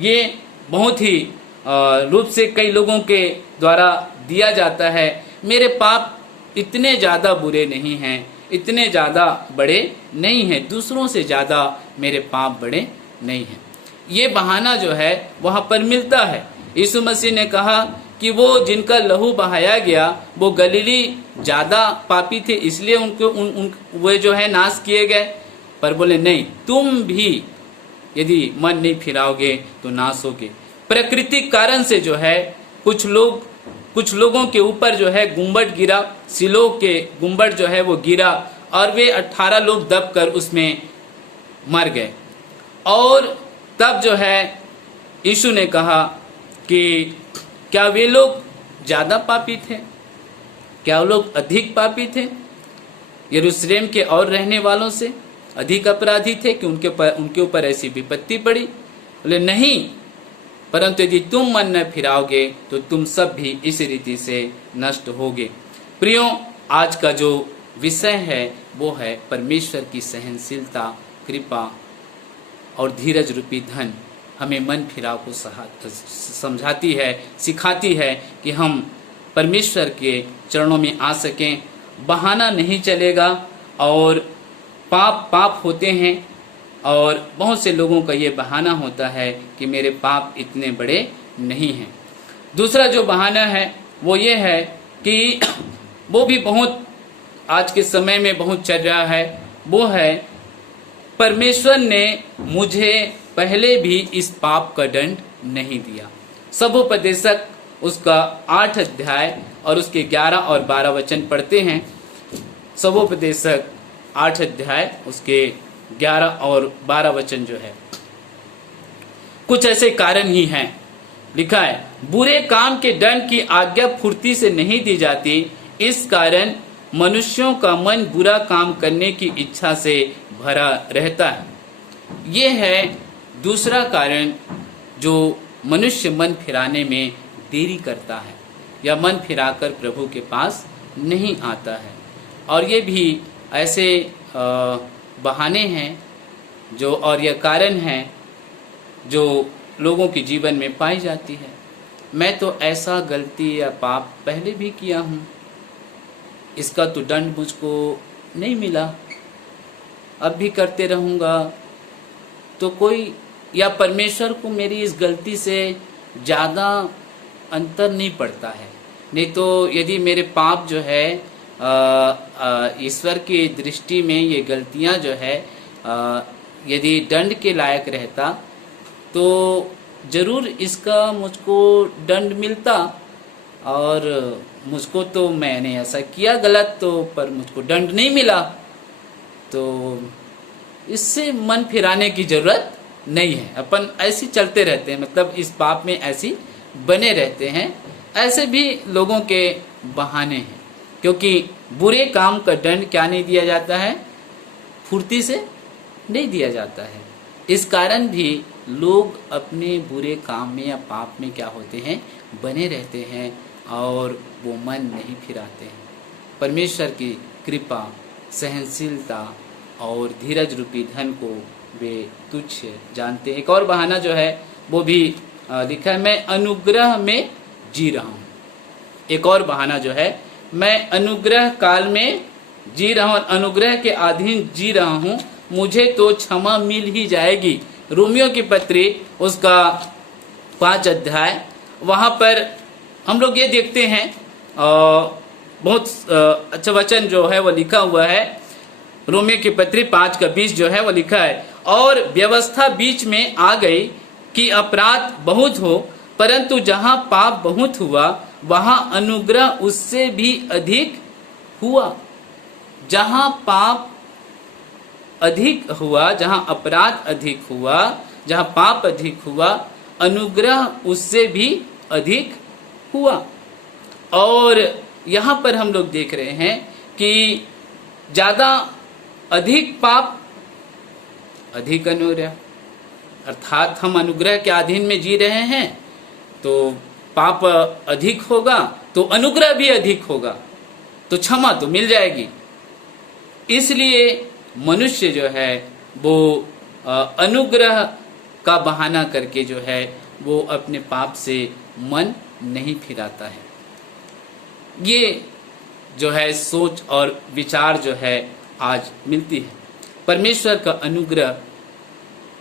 ये बहुत ही रूप से कई लोगों के द्वारा दिया जाता है, मेरे पाप इतने ज्यादा बुरे नहीं हैं, इतने ज्यादा बड़े नहीं हैं, दूसरों से ज्यादा मेरे पाप बड़े नहीं हैं। ये बहाना जो है वहां पर मिलता है। यीशु मसीह ने कहा कि वो जिनका लहू बहाया गया वो गलीली ज्यादा पापी थे, इसलिए वे जो है नाश किए गए। पर बोले नहीं, तुम भी यदि मन नहीं फिराओगे तो नाश होगे। प्राकृतिक कारण से जो है कुछ लोगों के ऊपर जो है गुम्बद गिरा, सिलो के गुम्बद जो है वो गिरा और वे 18 लोग दबकर उसमें मर गए। और तब जो है यीशु ने कहा कि क्या वे लोग ज्यादा पापी थे? क्या वो लोग अधिक पापी थे? यरूशलेम के और रहने वालों से अधिक अपराधी थे कि उनके ऊपर ऐसी विपत्ति पड़ी? बोले नहीं, परंतु यदि तुम मन न फिराओगे तो तुम सब भी इस रीति से नष्ट होगे। प्रियो, आज का जो विषय है वो है परमेश्वर की सहनशीलता, कृपा और धीरज रूपी धन हमें मन फिराव को समझाती है, सिखाती है कि हम परमेश्वर के चरणों में आ सकें। बहाना नहीं चलेगा और पाप होते हैं और बहुत से लोगों का ये बहाना होता है कि मेरे पाप इतने बड़े नहीं हैं। दूसरा जो बहाना है वो ये है कि वो भी बहुत आज के समय में बहुत चल रहा है, वो है परमेश्वर ने मुझे पहले भी इस पाप का दंड नहीं दिया। सबोपदेशक उसका 8 अध्याय और उसके 11 और 12 वचन पढ़ते हैं। सबोपदेशक 8 अध्याय उसके 11 और 12 वचन जो है, कुछ ऐसे कारण ही हैं। लिखा है, बुरे काम के दंड की आज्ञा फुर्ती से नहीं दी जाती, इस कारण मनुष्यों का मन बुरा काम करने की इच्छा से भरा रहता है। ये है दूसरा कारण जो मनुष्य मन फिराने में देरी करता है या मन फिराकर प्रभु के पास नहीं आता है। और ये भी ऐसे बहाने हैं जो, और यह कारण हैं जो लोगों के जीवन में पाई जाती है। मैं तो ऐसा गलती या पाप पहले भी किया हूँ, इसका तो दंड मुझको नहीं मिला, अब भी करते रहूँगा तो कोई, या परमेश्वर को मेरी इस गलती से ज़्यादा अंतर नहीं पड़ता है। नहीं तो यदि मेरे पाप जो है ईश्वर की दृष्टि में ये गलतियाँ जो है यदि दंड के लायक रहता तो जरूर इसका मुझको दंड मिलता, और मुझको तो मैंने ऐसा किया गलत तो पर मुझको दंड नहीं मिला, तो इससे मन फिराने की जरूरत नहीं है। अपन ऐसे चलते रहते हैं, मतलब इस पाप में ऐसी बने रहते हैं। ऐसे भी लोगों के बहाने हैं, क्योंकि बुरे काम का दंड क्या नहीं दिया जाता है, फुर्ती से नहीं दिया जाता है। इस कारण भी लोग अपने बुरे काम में या पाप में क्या होते हैं, बने रहते हैं और वो मन नहीं फिराते हैं। परमेश्वर की कृपा, सहनशीलता और धीरज रूपी धन को वे तुच्छ जानते हैं। एक और बहाना जो है वो भी लिखा है, मैं अनुग्रह में जी रहा हूँ। एक और बहाना जो है, मैं अनुग्रह काल में जी रहा हूँ, अनुग्रह के अधीन जी रहा हूँ, मुझे तो क्षमा मिल ही जाएगी। रोमियो की पत्री उसका 5 अध्याय, वहाँ पर हम लोग ये देखते हैं बहुत अच्छा वचन जो है वो लिखा हुआ है। रोमियो की पत्री 5 का 20 जो है वो लिखा है, और व्यवस्था बीच में आ गई कि अपराध बहुत हो, परंतु जहाँ पाप बहुत हुआ वहाँ अनुग्रह उससे भी अधिक हुआ। जहाँ पाप अधिक हुआ, जहाँ अपराध अधिक हुआ, जहाँ पाप अधिक हुआ, अनुग्रह उससे भी अधिक हुआ। और यहाँ पर हम लोग देख रहे हैं कि ज़्यादा अधिक पाप अधिक अनुग्रह, अर्थात हम अनुग्रह के अधीन में जी रहे हैं तो पाप अधिक होगा तो अनुग्रह भी अधिक होगा, तो क्षमा तो मिल जाएगी। इसलिए मनुष्य जो है वो अनुग्रह का बहाना करके जो है वो अपने पाप से मन नहीं फिराता है। ये जो है सोच और विचार जो है आज मिलती है। परमेश्वर का अनुग्रह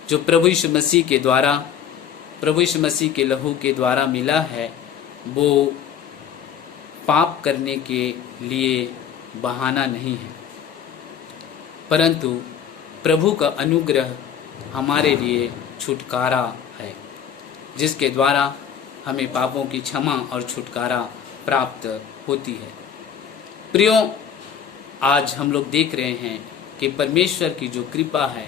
जो प्रभु यीशु मसीह के द्वारा, प्रभु यीशु मसीह के लहू के द्वारा मिला है, वो पाप करने के लिए बहाना नहीं है, परंतु प्रभु का अनुग्रह हमारे लिए छुटकारा है, जिसके द्वारा हमें पापों की क्षमा और छुटकारा प्राप्त होती है। प्रियो, आज हम लोग देख रहे हैं कि परमेश्वर की जो कृपा है,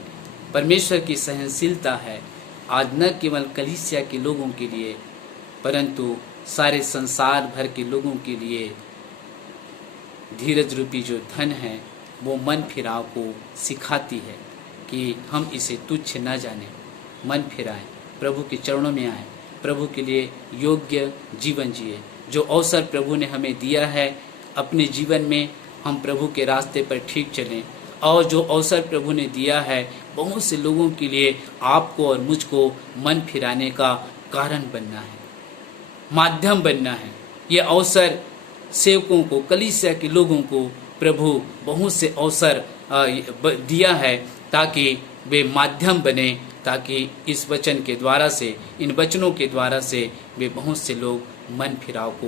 परमेश्वर की सहनशीलता है, आज न केवल कलीसिया के लोगों के लिए परंतु सारे संसार भर के लोगों के लिए धीरज रूपी जो धन है वो मन फिराव को सिखाती है कि हम इसे तुच्छ न जाने, मन फिराएं, प्रभु के चरणों में आए, प्रभु के लिए योग्य जीवन जिए। जो अवसर प्रभु ने हमें दिया है अपने जीवन में, हम प्रभु के रास्ते पर ठीक चलें, और जो अवसर प्रभु ने दिया है बहुत से लोगों के लिए आपको और मुझको मन फिराने का कारण बनना है, माध्यम बनना है। ये अवसर सेवकों को, कलीसिया के लोगों को प्रभु बहुत से अवसर दिया है ताकि वे माध्यम बने, ताकि इस वचन के द्वारा से, इन वचनों के द्वारा से वे बहुत से लोग मन फिराव को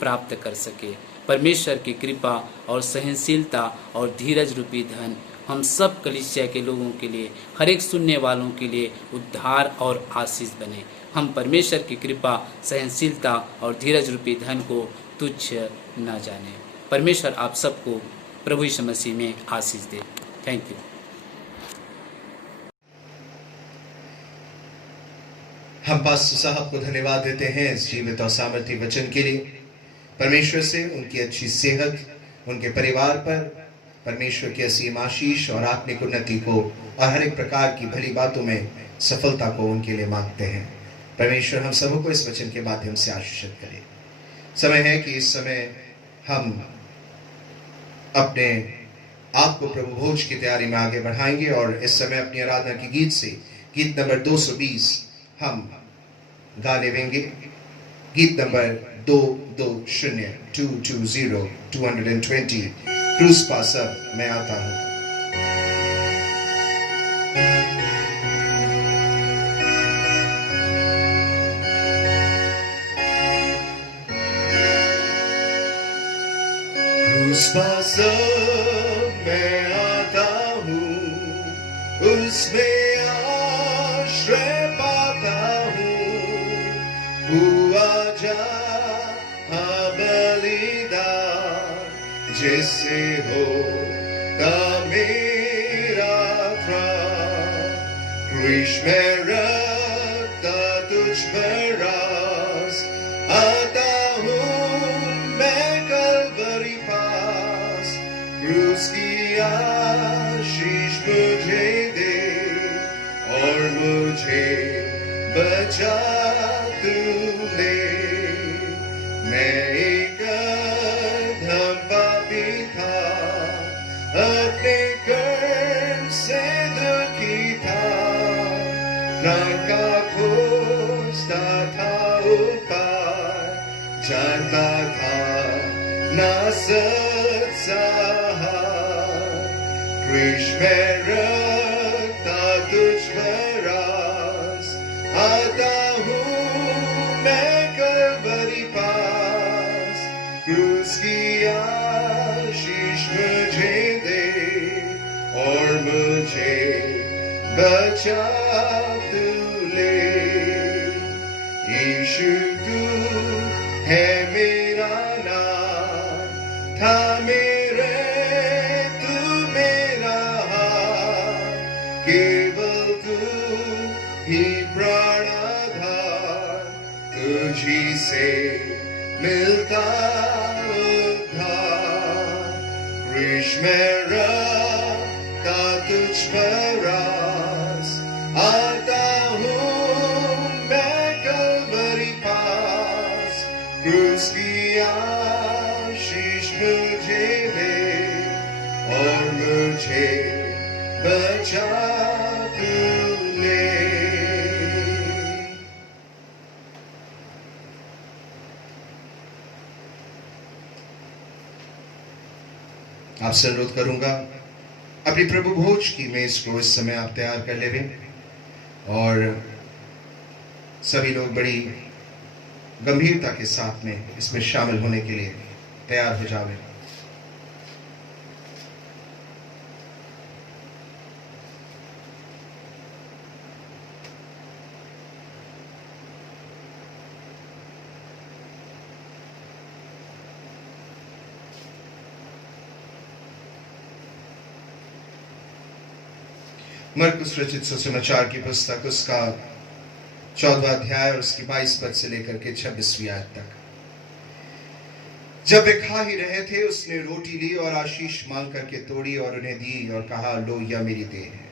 प्राप्त कर सके। परमेश्वर की कृपा और सहनशीलता और धीरज रूपी धन हम सब कलीसिया के लोगों के लिए, हर एक सुनने वालों के लिए उद्धार और आशीष बने। हम परमेश्वर की कृपा, सहनशीलता और धीरज रूपी धन को तुच्छ न जाने। परमेश्वर आप सबको प्रभु यीशु मसीह में आशीष दे। Thank you. हम पास्टर साहब को धन्यवाद देते हैं इस जीवित और सामर्थ्य वचन के लिए। परमेश्वर से उनकी अच्छी सेहत, उनके परिवार पर परमेश्वर की असीम आशीष और आत्मिक उन्नति को और हर एक प्रकार की भली बातों में सफलता को उनके लिए मांगते हैं। परमेश्वर हम सबको इस वचन के माध्यम से आशीषित करे। समय है कि इस समय हम अपने आप को प्रभु भोज की तैयारी में आगे बढ़ाएंगे और इस समय अपनी आराधना के गीत से गीत नंबर 220 हम गा लेंगे। गीत नंबर 220 क्रूस पासर मैं आता हूं। क्रूस पासर मैं आता हूं, उसमें आश्रय पाता हूं। हुआ जा बलिदान जिससे होता मेरा त्राण। क्रूस में रखता तुझ पर रास, आता हूं मैं कलवरी पास। क्रूस की आशीष मुझे दे और मुझे बचा तू ले। मैं एक अधम पापी था, अपने कर्म से दुखी था। प्राण का खोजता था उपाय, जानता था ना सत्सहाय। क्रूस में रखता तुझ पर आस, आता हूं मैं कलवरी पास। क्रूस की आशीष मुझे दे और मुझे बचा तू ले। यीशु तू है मेरा नाम, था मेरे तू मेरा हार। केवल तू ही प्राणाधार, तुझी से मिलता उद्धार। क्रूस में रखता तुझ पर आस, आता हूं मैं कलवरी पास। क्रूस की आशीष मुझे दे और मुझे बचा तू ले। आपसे अनुरोध करूंगा अपनी प्रभु भोज की मेज को इस समय आप तैयार कर लेवें और सभी लोग बड़ी गंभीरता के साथ में इसमें शामिल होने के लिए तैयार हो जावें। मरकुस रचित सुसमाचार की पुस्तक उसका 14वां अध्याय और उसकी 22 पद से लेकर के 26वीं आयत तक। जब वे खा ही रहे थे, उसने रोटी ली और आशीष मांग करके तोड़ी और उन्हें दी और कहा, लो यह मेरी देह है।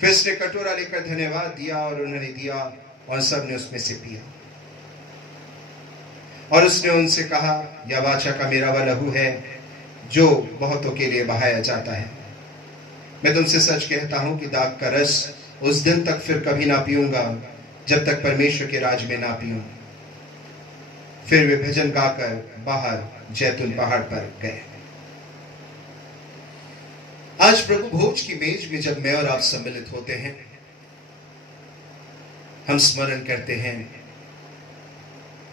फिर उसने कटोरा लेकर धन्यवाद दिया और उन्होंने दिया और सबने उसमें से पिया। और उसने उनसे कहा, यह वाचा का मेरा वह लहू है जो बहुतों के लिए बहाया जाता है। मैं तुमसे सच कहता हूं कि दाख का रस उस दिन तक फिर कभी ना पीऊंगा जब तक परमेश्वर के राज में ना पीऊं। फिर वे भजन गाकर बाहर जैतून पहाड़ पर गए। आज प्रभु भोज की मेज में जब मैं और आप सम्मिलित होते हैं, हम स्मरण करते हैं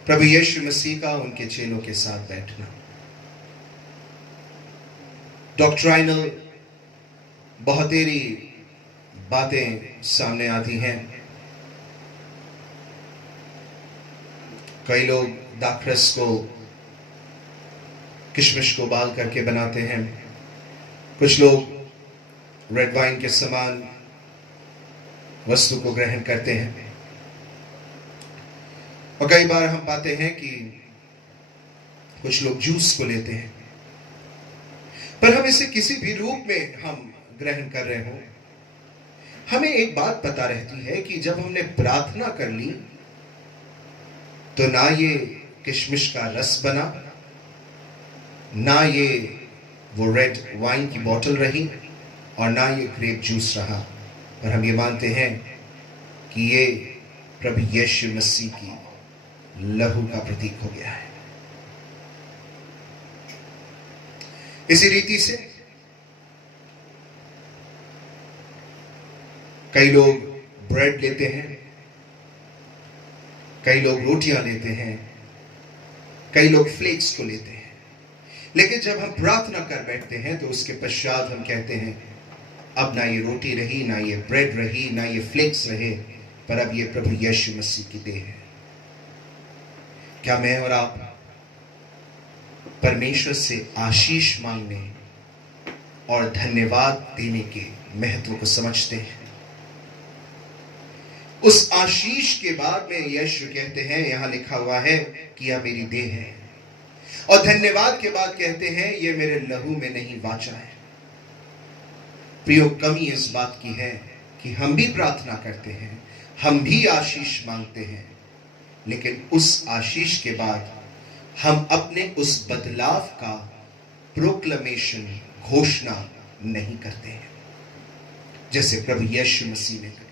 प्रभु यीशु मसीह का उनके चेलों के साथ बैठना। डॉक्ट्राइनल बहुतेरी बातें सामने आती हैं। कई लोग दाखरस को, किशमिश को उबाल करके बनाते हैं। कुछ लोग रेड वाइन के समान वस्तु को ग्रहण करते हैं। और कई बार हम पाते हैं कि कुछ लोग जूस को लेते हैं। पर हम इसे किसी भी रूप में हम ग्रहण कर रहे हो, हमें एक बात पता रहती है कि जब हमने प्रार्थना कर ली तो ना ये किशमिश का रस बना, ना ये वो रेड वाइन की बोतल रही, और ना ये ग्रेप जूस रहा। पर हम ये मानते हैं कि ये प्रभु यीशु मसीह की लहू का प्रतीक हो गया है। इसी रीति से कई लोग ब्रेड लेते हैं, कई लोग रोटियां लेते हैं, कई लोग फ्लेक्स को लेते हैं। लेकिन जब हम प्रार्थना कर बैठते हैं तो उसके पश्चात हम कहते हैं अब ना ये रोटी रही, ना ये ब्रेड रही, ना ये फ्लेक्स रहे, पर अब ये प्रभु यीशु मसीह की देह है। क्या मैं और आप परमेश्वर से आशीष मांगने और धन्यवाद देने के महत्व को समझते हैं? उस आशीष के बाद में यीशु कहते हैं, यहां लिखा हुआ है कि यह मेरी देह है, और धन्यवाद के बाद कहते हैं ये मेरे लहू में नहीं वाचा है। प्रियो, कमी इस बात की है कि हम भी प्रार्थना करते हैं, हम भी आशीष मांगते हैं, लेकिन उस आशीष के बाद हम अपने उस बदलाव का प्रोक्लेमेशन, घोषणा नहीं करते हैं जैसे प्रभु यीशु मसीह ने करी।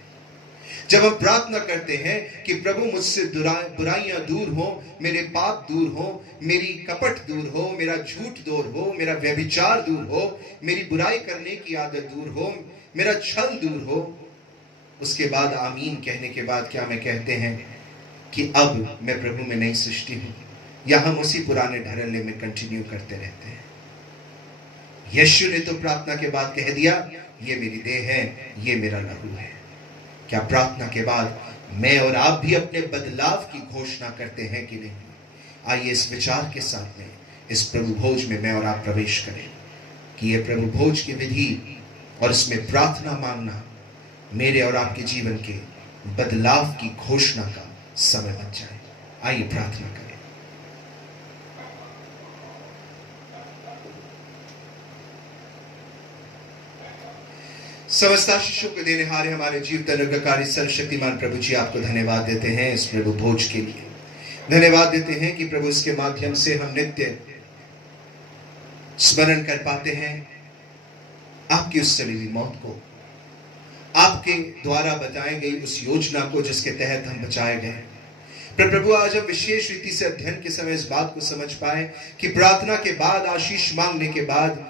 जब हम प्रार्थना करते हैं कि प्रभु मुझसे बुराइयां दूर हो, मेरे पाप दूर हो, मेरी कपट दूर हो, मेरा झूठ दूर हो, मेरा व्यभिचार दूर हो, मेरी बुराई करने की आदत दूर हो, मेरा छल दूर हो, उसके बाद आमीन कहने के बाद क्या मैं कहते हैं कि अब मैं प्रभु में नई सृष्टि हूं, या हम उसी पुराने ढरले में कंटिन्यू करते रहते हैं? यीशु ने तो प्रार्थना के बाद कह दिया ये मेरी देह है, ये मेरा लहू है। क्या प्रार्थना के बाद मैं और आप भी अपने बदलाव की घोषणा करते हैं कि नहीं? आइए इस विचार के साथ में इस प्रभु भोज में मैं और आप प्रवेश करें कि ये प्रभु भोज की विधि और इसमें प्रार्थना मांगना मेरे और आपके जीवन के बदलाव की घोषणा का समय बन जाए। आइए प्रार्थना करें। समस्त आशीषों को देने हारे हमारे जीवित अनुग्रहकारी सर्वशक्तिमान प्रभु जी, आपको धन्यवाद देते हैं इस प्रभु भोज के लिए। धन्यवाद देते हैं कि प्रभु इसके माध्यम से हम नित्य स्मरण कर पाते हैं आपकी उस चली हुई मौत को, आपके द्वारा बताई गई उस योजना को जिसके तहत हम बचाए गए। पर प्रभु आज हम विशेष रीति से अध्ययन के समय इस बात को समझ पाए कि प्रार्थना के बाद, आशीष मांगने के बाद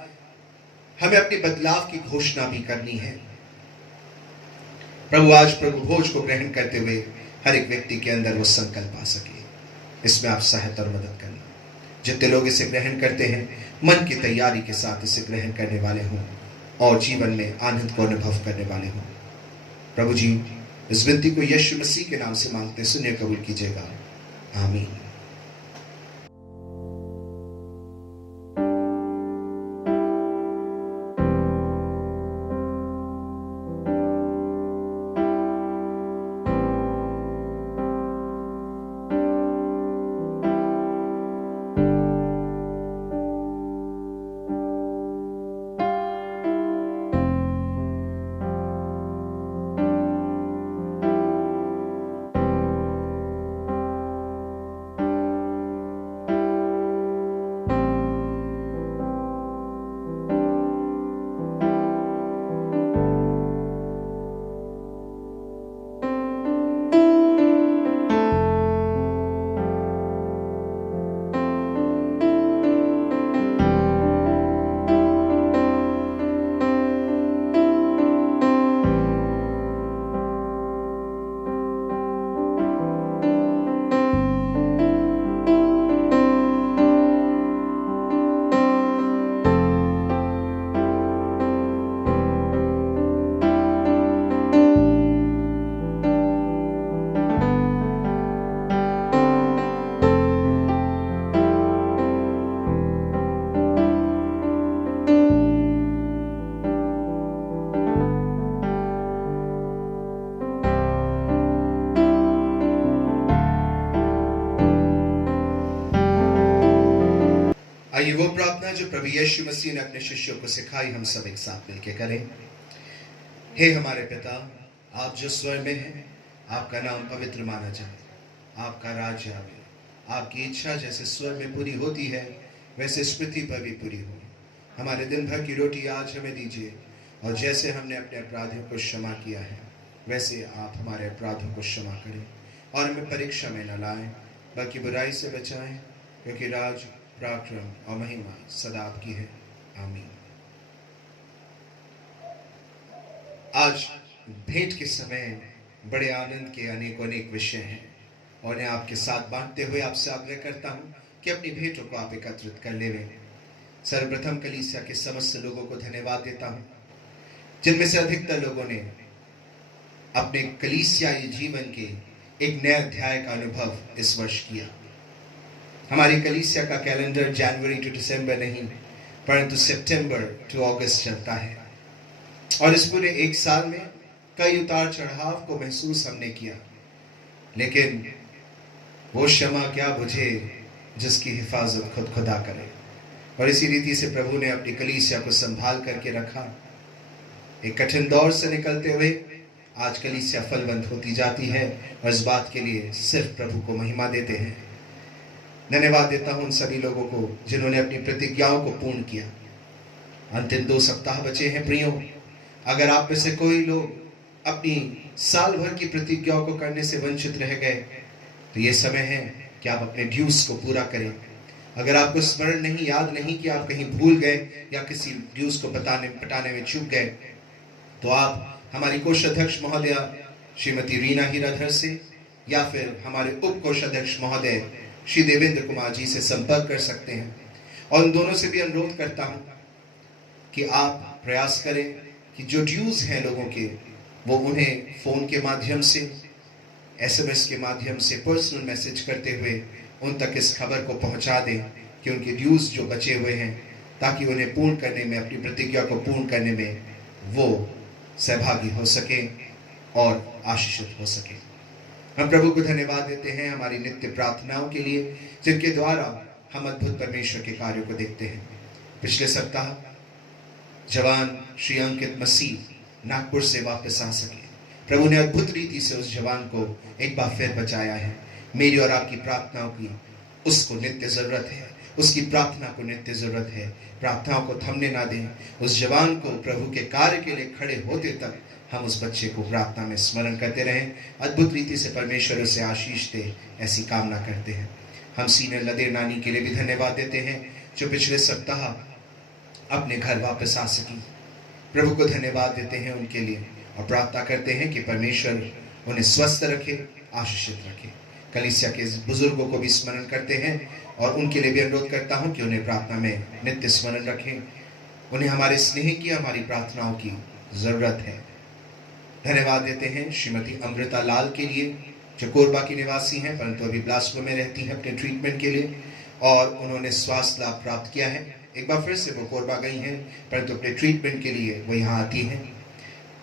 हमें अपने बदलाव की घोषणा भी करनी है। प्रभु आज प्रभु भोज को ग्रहण करते हुए हर एक व्यक्ति के अंदर वो संकल्प आ सके, इसमें आप सहायता और मदद करना। जितने लोग इसे ग्रहण करते हैं मन की तैयारी के साथ इसे ग्रहण करने वाले हों और जीवन में आनंद को अनुभव करने वाले हों। प्रभु जी, इस विनती को यीशु मसीह के नाम से मांगते सुनिए, कबूल कीजिएगा। आमीन। आइए वो प्रार्थना जो प्रभु यीशु मसीह ने अपने शिष्यों को सिखाई, हम सब एक साथ मिलकर करें। हे हमारे पिता, आप जो स्वर्ग में हैं, आपका नाम पवित्र माना जाए, आपका राज्य आवे, आपकी इच्छा जैसे स्वर्ग में पूरी होती है वैसे इस पृथ्वी पर भी पूरी हो। हमारे दिन भर की रोटी आज हमें दीजिए, और जैसे हमने अपने अपराधियों को क्षमा किया है वैसे आप हमारे अपराधों को क्षमा करें, और हमें परीक्षा में न लाएं बल्कि बुराई से बचाएं, क्योंकि राज, पराक्रम और महिमा सदा आपकी है। आमीन। आज भेंट के समय बड़े आनंद के अनेक विषय हैं, और मैं आपके साथ बांटते हुए आपसे आग्रह करता हूं कि अपनी भेंटों को आप एकत्रित कर लेवें। सर्वप्रथम कलीसिया के समस्त लोगों को धन्यवाद देता हूं, जिनमें से अधिकतर लोगों ने अपने कलीसियाई जीवन के एक नए अध्याय का अनुभव इस वर्ष किया। हमारी कलीसिया का कैलेंडर जनवरी टू दिसंबर नहीं, परंतु सितंबर टू अगस्त चलता है, और इस पूरे एक साल में कई उतार चढ़ाव को महसूस हमने किया, लेकिन वो क्षमा क्या बुझे जिसकी हिफाजत खुद खुदा करे। और इसी रीति से प्रभु ने अपनी कलीसिया को संभाल करके रखा। एक कठिन दौर से निकलते हुए आज कलीसिया फलवंत होती जाती है, और इस बात के लिए सिर्फ प्रभु को महिमा देते हैं। धन्यवाद देता हूं उन सभी लोगों को जिन्होंने अपनी प्रतिज्ञाओं को पूर्ण किया। अंतिम 2 सप्ताह बचे हैं प्रियो। अगर आप में से कोई लोग अपनी साल भर की प्रतिज्ञाओं को करने से वंचित रह गए, तो ये समय है कि आप अपने ड्यूज को पूरा करें। अगर आपको स्मरण नहीं, याद नहीं कि आप कहीं भूल गए या किसी ड्यूज को पटाने में चूक गए, तो आप हमारी कोषाध्यक्ष महोदया श्रीमती रीना हीराधर से या फिर हमारे उप कोषाध्यक्ष महोदय श्री देवेंद्र कुमार जी से संपर्क कर सकते हैं। और उन दोनों से भी अनुरोध करता हूं कि आप प्रयास करें कि जो ड्यूज हैं लोगों के, वो उन्हें फोन के माध्यम से, SMS के माध्यम से पर्सनल मैसेज करते हुए उन तक इस खबर को पहुंचा दें कि उनके ड्यूज जो बचे हुए हैं, ताकि उन्हें पूर्ण करने में, अपनी प्रतिज्ञा को पूर्ण करने में वो सहभागी हो सके और आशीषित हो सके। हम प्रभु को धन्यवाद देते हैं हमारी नित्य प्रार्थनाओं के लिए, जिनके द्वारा हम अद्भुत परमेश्वर के कार्यों को देखते हैं। पिछले सप्ताह जवान श्री अंकित मसीह नागपुर से वापस आ सके। प्रभु ने अद्भुत रीति से उस जवान को एक बार फिर बचाया है। मेरी और आपकी प्रार्थनाओं की उसको नित्य जरूरत है, उसकी प्रार्थना को नित्य जरूरत है। प्रार्थनाओं को थमने ना दें। उस जवान को प्रभु के कार्य के लिए खड़े होते तक हम उस बच्चे को प्रार्थना में स्मरण करते रहें। अद्भुत रीति से परमेश्वर उसे आशीष दे, ऐसी कामना करते हैं। हम सीनियर लदेर नानी के लिए भी धन्यवाद देते हैं, जो पिछले सप्ताह अपने घर वापस आ सकी। प्रभु को धन्यवाद देते हैं उनके लिए, और प्रार्थना करते हैं कि परमेश्वर उन्हें स्वस्थ रखे, आशीषित रखे। कलीसिया के बुजुर्गों को भी स्मरण करते हैं, और उनके लिए भी अनुरोध करता हूं कि उन्हें प्रार्थना में नित्य स्मरण रखें। उन्हें हमारे स्नेह की, हमारी प्रार्थनाओं की जरूरत है। धन्यवाद देते हैं श्रीमती अमृता लाल के लिए, जो कोरबा की निवासी हैं, परंतु अभी बिलासपुर में रहती हैं अपने ट्रीटमेंट के लिए, और उन्होंने स्वास्थ्य लाभ प्राप्त किया है। एक बार फिर से वो कोरबा गई हैं, परंतु अपने ट्रीटमेंट के लिए वो यहाँ आती हैं।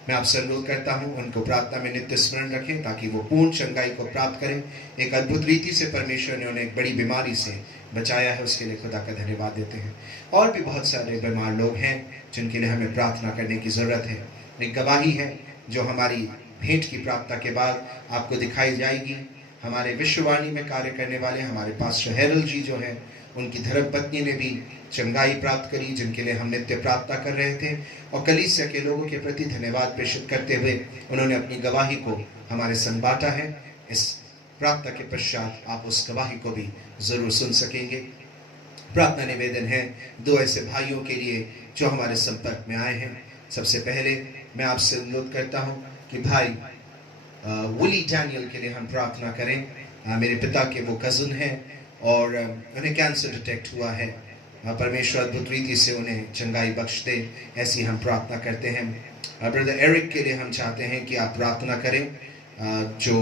मैं आपसे अनुरोध करता हूँ उनको प्रार्थना में नित्य स्मरण रखें, ताकि वो पूर्ण चंगाई को प्राप्त करें। एक अद्भुत रीति से परमेश्वर ने उन्हें एक बड़ी बीमारी से बचाया है, उसके लिए खुदा का धन्यवाद देते हैं। और भी बहुत सारे बीमार लोग हैं जिनके लिए हमें प्रार्थना करने की जरूरत है। एक गवाही है जो हमारी भेंट की प्रार्थना के बाद आपको दिखाई जाएगी। हमारे विश्ववाणी में कार्य करने वाले हमारे पास्टर हैरल जी जो हैं, उनकी धर्मपत्नी ने भी चंगाई प्राप्त करी, जिनके लिए हम नित्य प्रार्थना कर रहे थे। और कलीसिया के लोगों के प्रति धन्यवाद प्रेषित करते हुए उन्होंने अपनी गवाही को हमारे संग बांटा है। इस प्रार्थना के पश्चात आप उस गवाही को भी जरूर सुन सकेंगे। प्रार्थना निवेदन है 2 ऐसे भाइयों के लिए जो हमारे संपर्क में आए हैं। सबसे पहले मैं आपसे अनुरोध करता हूं कि भाई वुली डैनियल के लिए हम प्रार्थना करें। मेरे पिता के वो कज़न हैं और उन्हें कैंसर डिटेक्ट हुआ है। परमेश्वर अद्भुत रीति से उन्हें चंगाई बख्श दे, ऐसी हम प्रार्थना करते हैं। ब्रदर एरिक के लिए हम चाहते हैं कि आप प्रार्थना करें, जो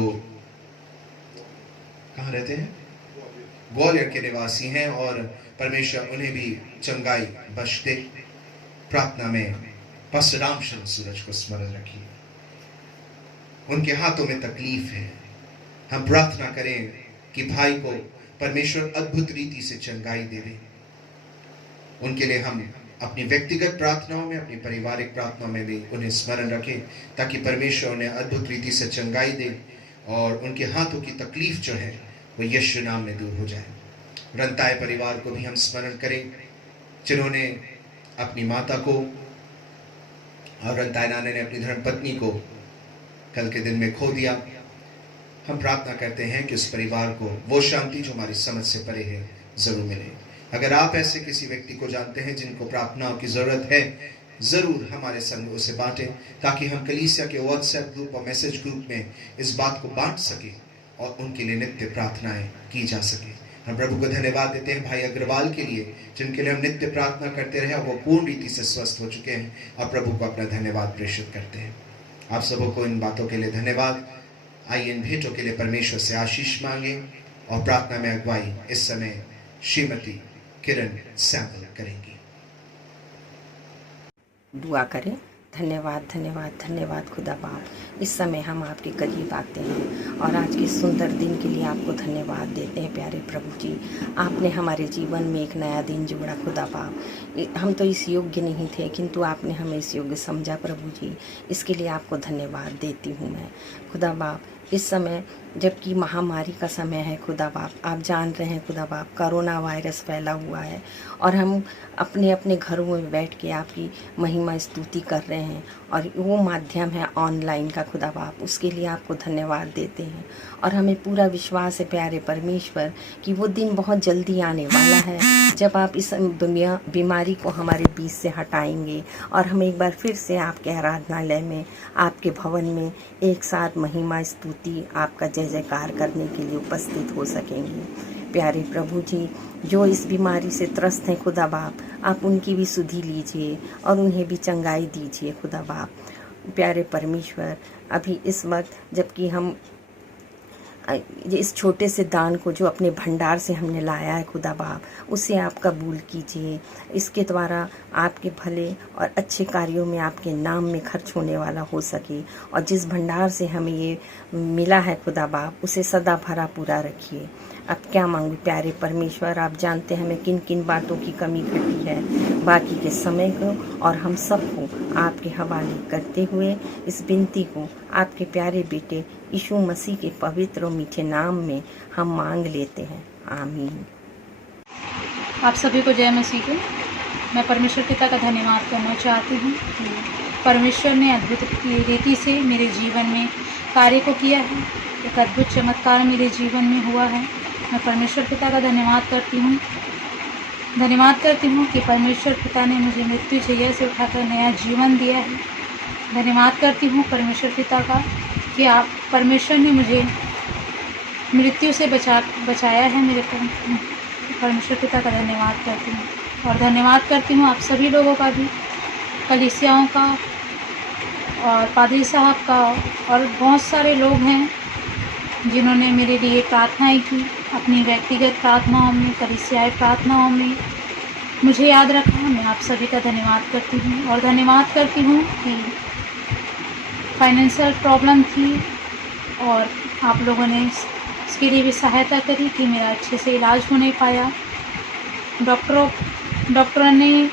कहाँ रहते हैं, ग्वालियर के निवासी हैं, और परमेश्वर उन्हें भी चंगाई बख्श दे। प्रार्थना में पास्टर रामचंद्र सूरज को स्मरण रखिए, उनके हाथों में तकलीफ है। हम प्रार्थना करें कि भाई को परमेश्वर अद्भुत रीति से चंगाई देवे। उनके लिए हम अपनी व्यक्तिगत प्रार्थनाओं में, अपनी पारिवारिक प्रार्थनाओं में भी उन्हें स्मरण रखें, ताकि परमेश्वर उन्हें अद्भुत रीति से चंगाई दे और उनके हाथों की तकलीफ जो है वो यीशु नाम में दूर हो जाए। रंताए परिवार को भी हम स्मरण करें, जिन्होंने अपनी माता को और रंताए नाने ने अपनी धर्मपत्नी को कल के दिन में खो दिया। हम प्रार्थना करते हैं कि उस परिवार को वो शांति जो हमारी समझ से परे है जरूर मिले। अगर आप ऐसे किसी व्यक्ति को जानते हैं जिनको प्रार्थनाओं की जरूरत है, जरूर हमारे संग उसे बांटें, ताकि हम कलीसिया के व्हाट्सएप ग्रुप और मैसेज ग्रुप में इस बात को बांट सके और उनके लिए नित्य प्रार्थनाएं की जा सके। हम प्रभु को धन्यवाद देते हैं भाई अग्रवाल के लिए, जिनके लिए हम नित्य प्रार्थना करते रहे और वो पूर्ण रीति से स्वस्थ हो चुके हैं, और प्रभु को अपना धन्यवाद प्रेषित करते हैं। आप सबों को इन बातों के लिए धन्यवाद। आइए इन भेंटों के लिए परमेश्वर से आशीष मांगे और प्रार्थना में अगुवाई इस समय श्रीमती किरण सैम्पल करेंगी। दुआ करें। धन्यवाद धन्यवाद धन्यवाद खुदा बाप, इस समय हम आपके करीब आते हैं और आज के सुंदर दिन के लिए आपको धन्यवाद देते हैं। प्यारे प्रभु जी, आपने हमारे जीवन में एक नया दिन जोड़ा खुदा बाप। हम तो इस योग्य नहीं थे, किंतु आपने हमें इस योग्य समझा प्रभु जी, इसके लिए आपको धन्यवाद देती हूँ मैं खुदा बाप। इस समय जबकि महामारी का समय है खुदा बाप, आप जान रहे हैं खुदा बाप, कोरोना वायरस फैला हुआ है और हम अपने अपने घरों में बैठ के आपकी महिमा स्तुति कर रहे हैं, और वो माध्यम है ऑनलाइन का खुदा बाप, उसके लिए आपको धन्यवाद देते हैं। और हमें पूरा विश्वास है प्यारे परमेश्वर कि वो दिन बहुत जल्दी आने वाला है जब आप इस बीमारी को हमारे बीच से हटाएंगे और हम एक बार फिर से आपके आराधनालय में, आपके भवन में एक साथ महिमा स्तुति आपका जय जयकार करने के लिए उपस्थित हो सकेंगे। प्यारे प्रभु जी, जो इस बीमारी से त्रस्त हैं खुदा बाप, आप उनकी भी सुधि लीजिए और उन्हें भी चंगाई दीजिए खुदा बाप। प्यारे परमेश्वर, अभी इस वक्त जबकि हम इस छोटे से दान को जो अपने भंडार से हमने लाया है खुदा बाप, उसे आप कबूल कीजिए। इसके द्वारा आपके भले और अच्छे कार्यों में आपके नाम में खर्च होने वाला हो सके, और जिस भंडार से हमें ये मिला है खुदा बाप, उसे सदा भरा पूरा रखिए। अब क्या मांगू प्यारे परमेश्वर, आप जानते हैं हमें किन किन बातों की कमी घटी है। बाकी के समय को और हम सबको आपके हवाले करते हुए इस विनती को आपके प्यारे बेटे यीशु मसीह के पवित्र और मीठे नाम में हम मांग लेते हैं, आमीन। आप सभी को जय मसीह की। मैं परमेश्वर पिता का धन्यवाद करना चाहती हूँ कि परमेश्वर ने अद्भुत रीति से मेरे जीवन में कार्य को किया है। एक अद्भुत चमत्कार मेरे जीवन में हुआ है। मैं परमेश्वर पिता का धन्यवाद करती हूँ कि परमेश्वर पिता ने मुझे मृत्यु शैया से उठाकर नया जीवन दिया है। धन्यवाद करती हूँ परमेश्वर पिता का कि आप परमेश्वर ने मुझे मृत्यु से बचाया है। मेरे परमेश्वर पिता का धन्यवाद करती हूँ, और धन्यवाद करती हूँ आप सभी लोगों का भी, कलीसियाओं का और पादरी साहब का, और बहुत सारे लोग हैं जिन्होंने मेरे लिए प्रार्थनाएं की। अपनी व्यक्तिगत प्रार्थनाओं में, कलीसियाई प्रार्थनाओं में मुझे याद रखा। मैं आप सभी का धन्यवाद करती हूँ, और धन्यवाद करती हूँ कि फाइनेंशियल प्रॉब्लम थी और आप लोगों ने इसके लिए भी सहायता करी कि मेरा अच्छे से इलाज हो नहीं पाया। डॉक्टरों ने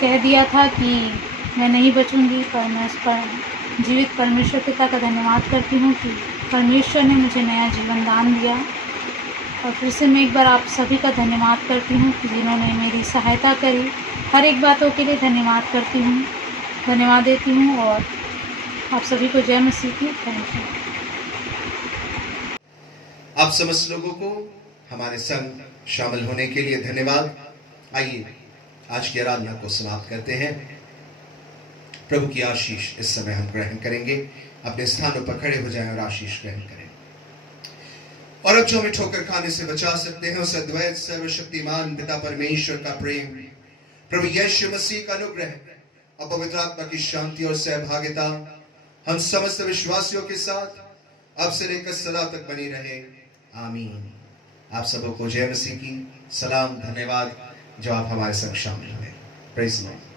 कह दिया था कि मैं नहीं बचूंगी, पर मैं उस पर जीवित परमेश्वर पिता का धन्यवाद करती हूँ कि परमेश्वर ने मुझे नया जीवन दान दिया। और फिर से मैं एक बार आप सभी का धन्यवाद करती हूँ कि जिन्होंने मेरी सहायता करी। हर एक बातों के लिए धन्यवाद करती हूँ, धन्यवाद देती हूँ, और आप सभी को जय मसीह की। Thank you. आप समस्त लोगों को हमारे संग शामिल होने के लिए धन्यवाद। आइए आज की आराधना को समाप्त करते हैं। प्रभु की आशीष इस समय हम ग्रहण करेंगे। अपने स्थानों पर खड़े हो जाएं और आशीष ग्रहण करें। और अब जो हमें ठोकर खाने से बचा सकते हैं, उस अद्वैत सर्वशक्तिमान पिता परमेश्वर का प्रेम, प्रभु यीशु मसीह का अनुग्रह और पवित्र आत्मा की शांति और सहभागिता हम समस्त विश्वासियों के साथ अब से लेकर सदा तक बनी रहे, आमीन। आप सबों को जय मसीह की। सलाम, धन्यवाद जो आप हमारे संग शामिल हुए। Praise the Lord.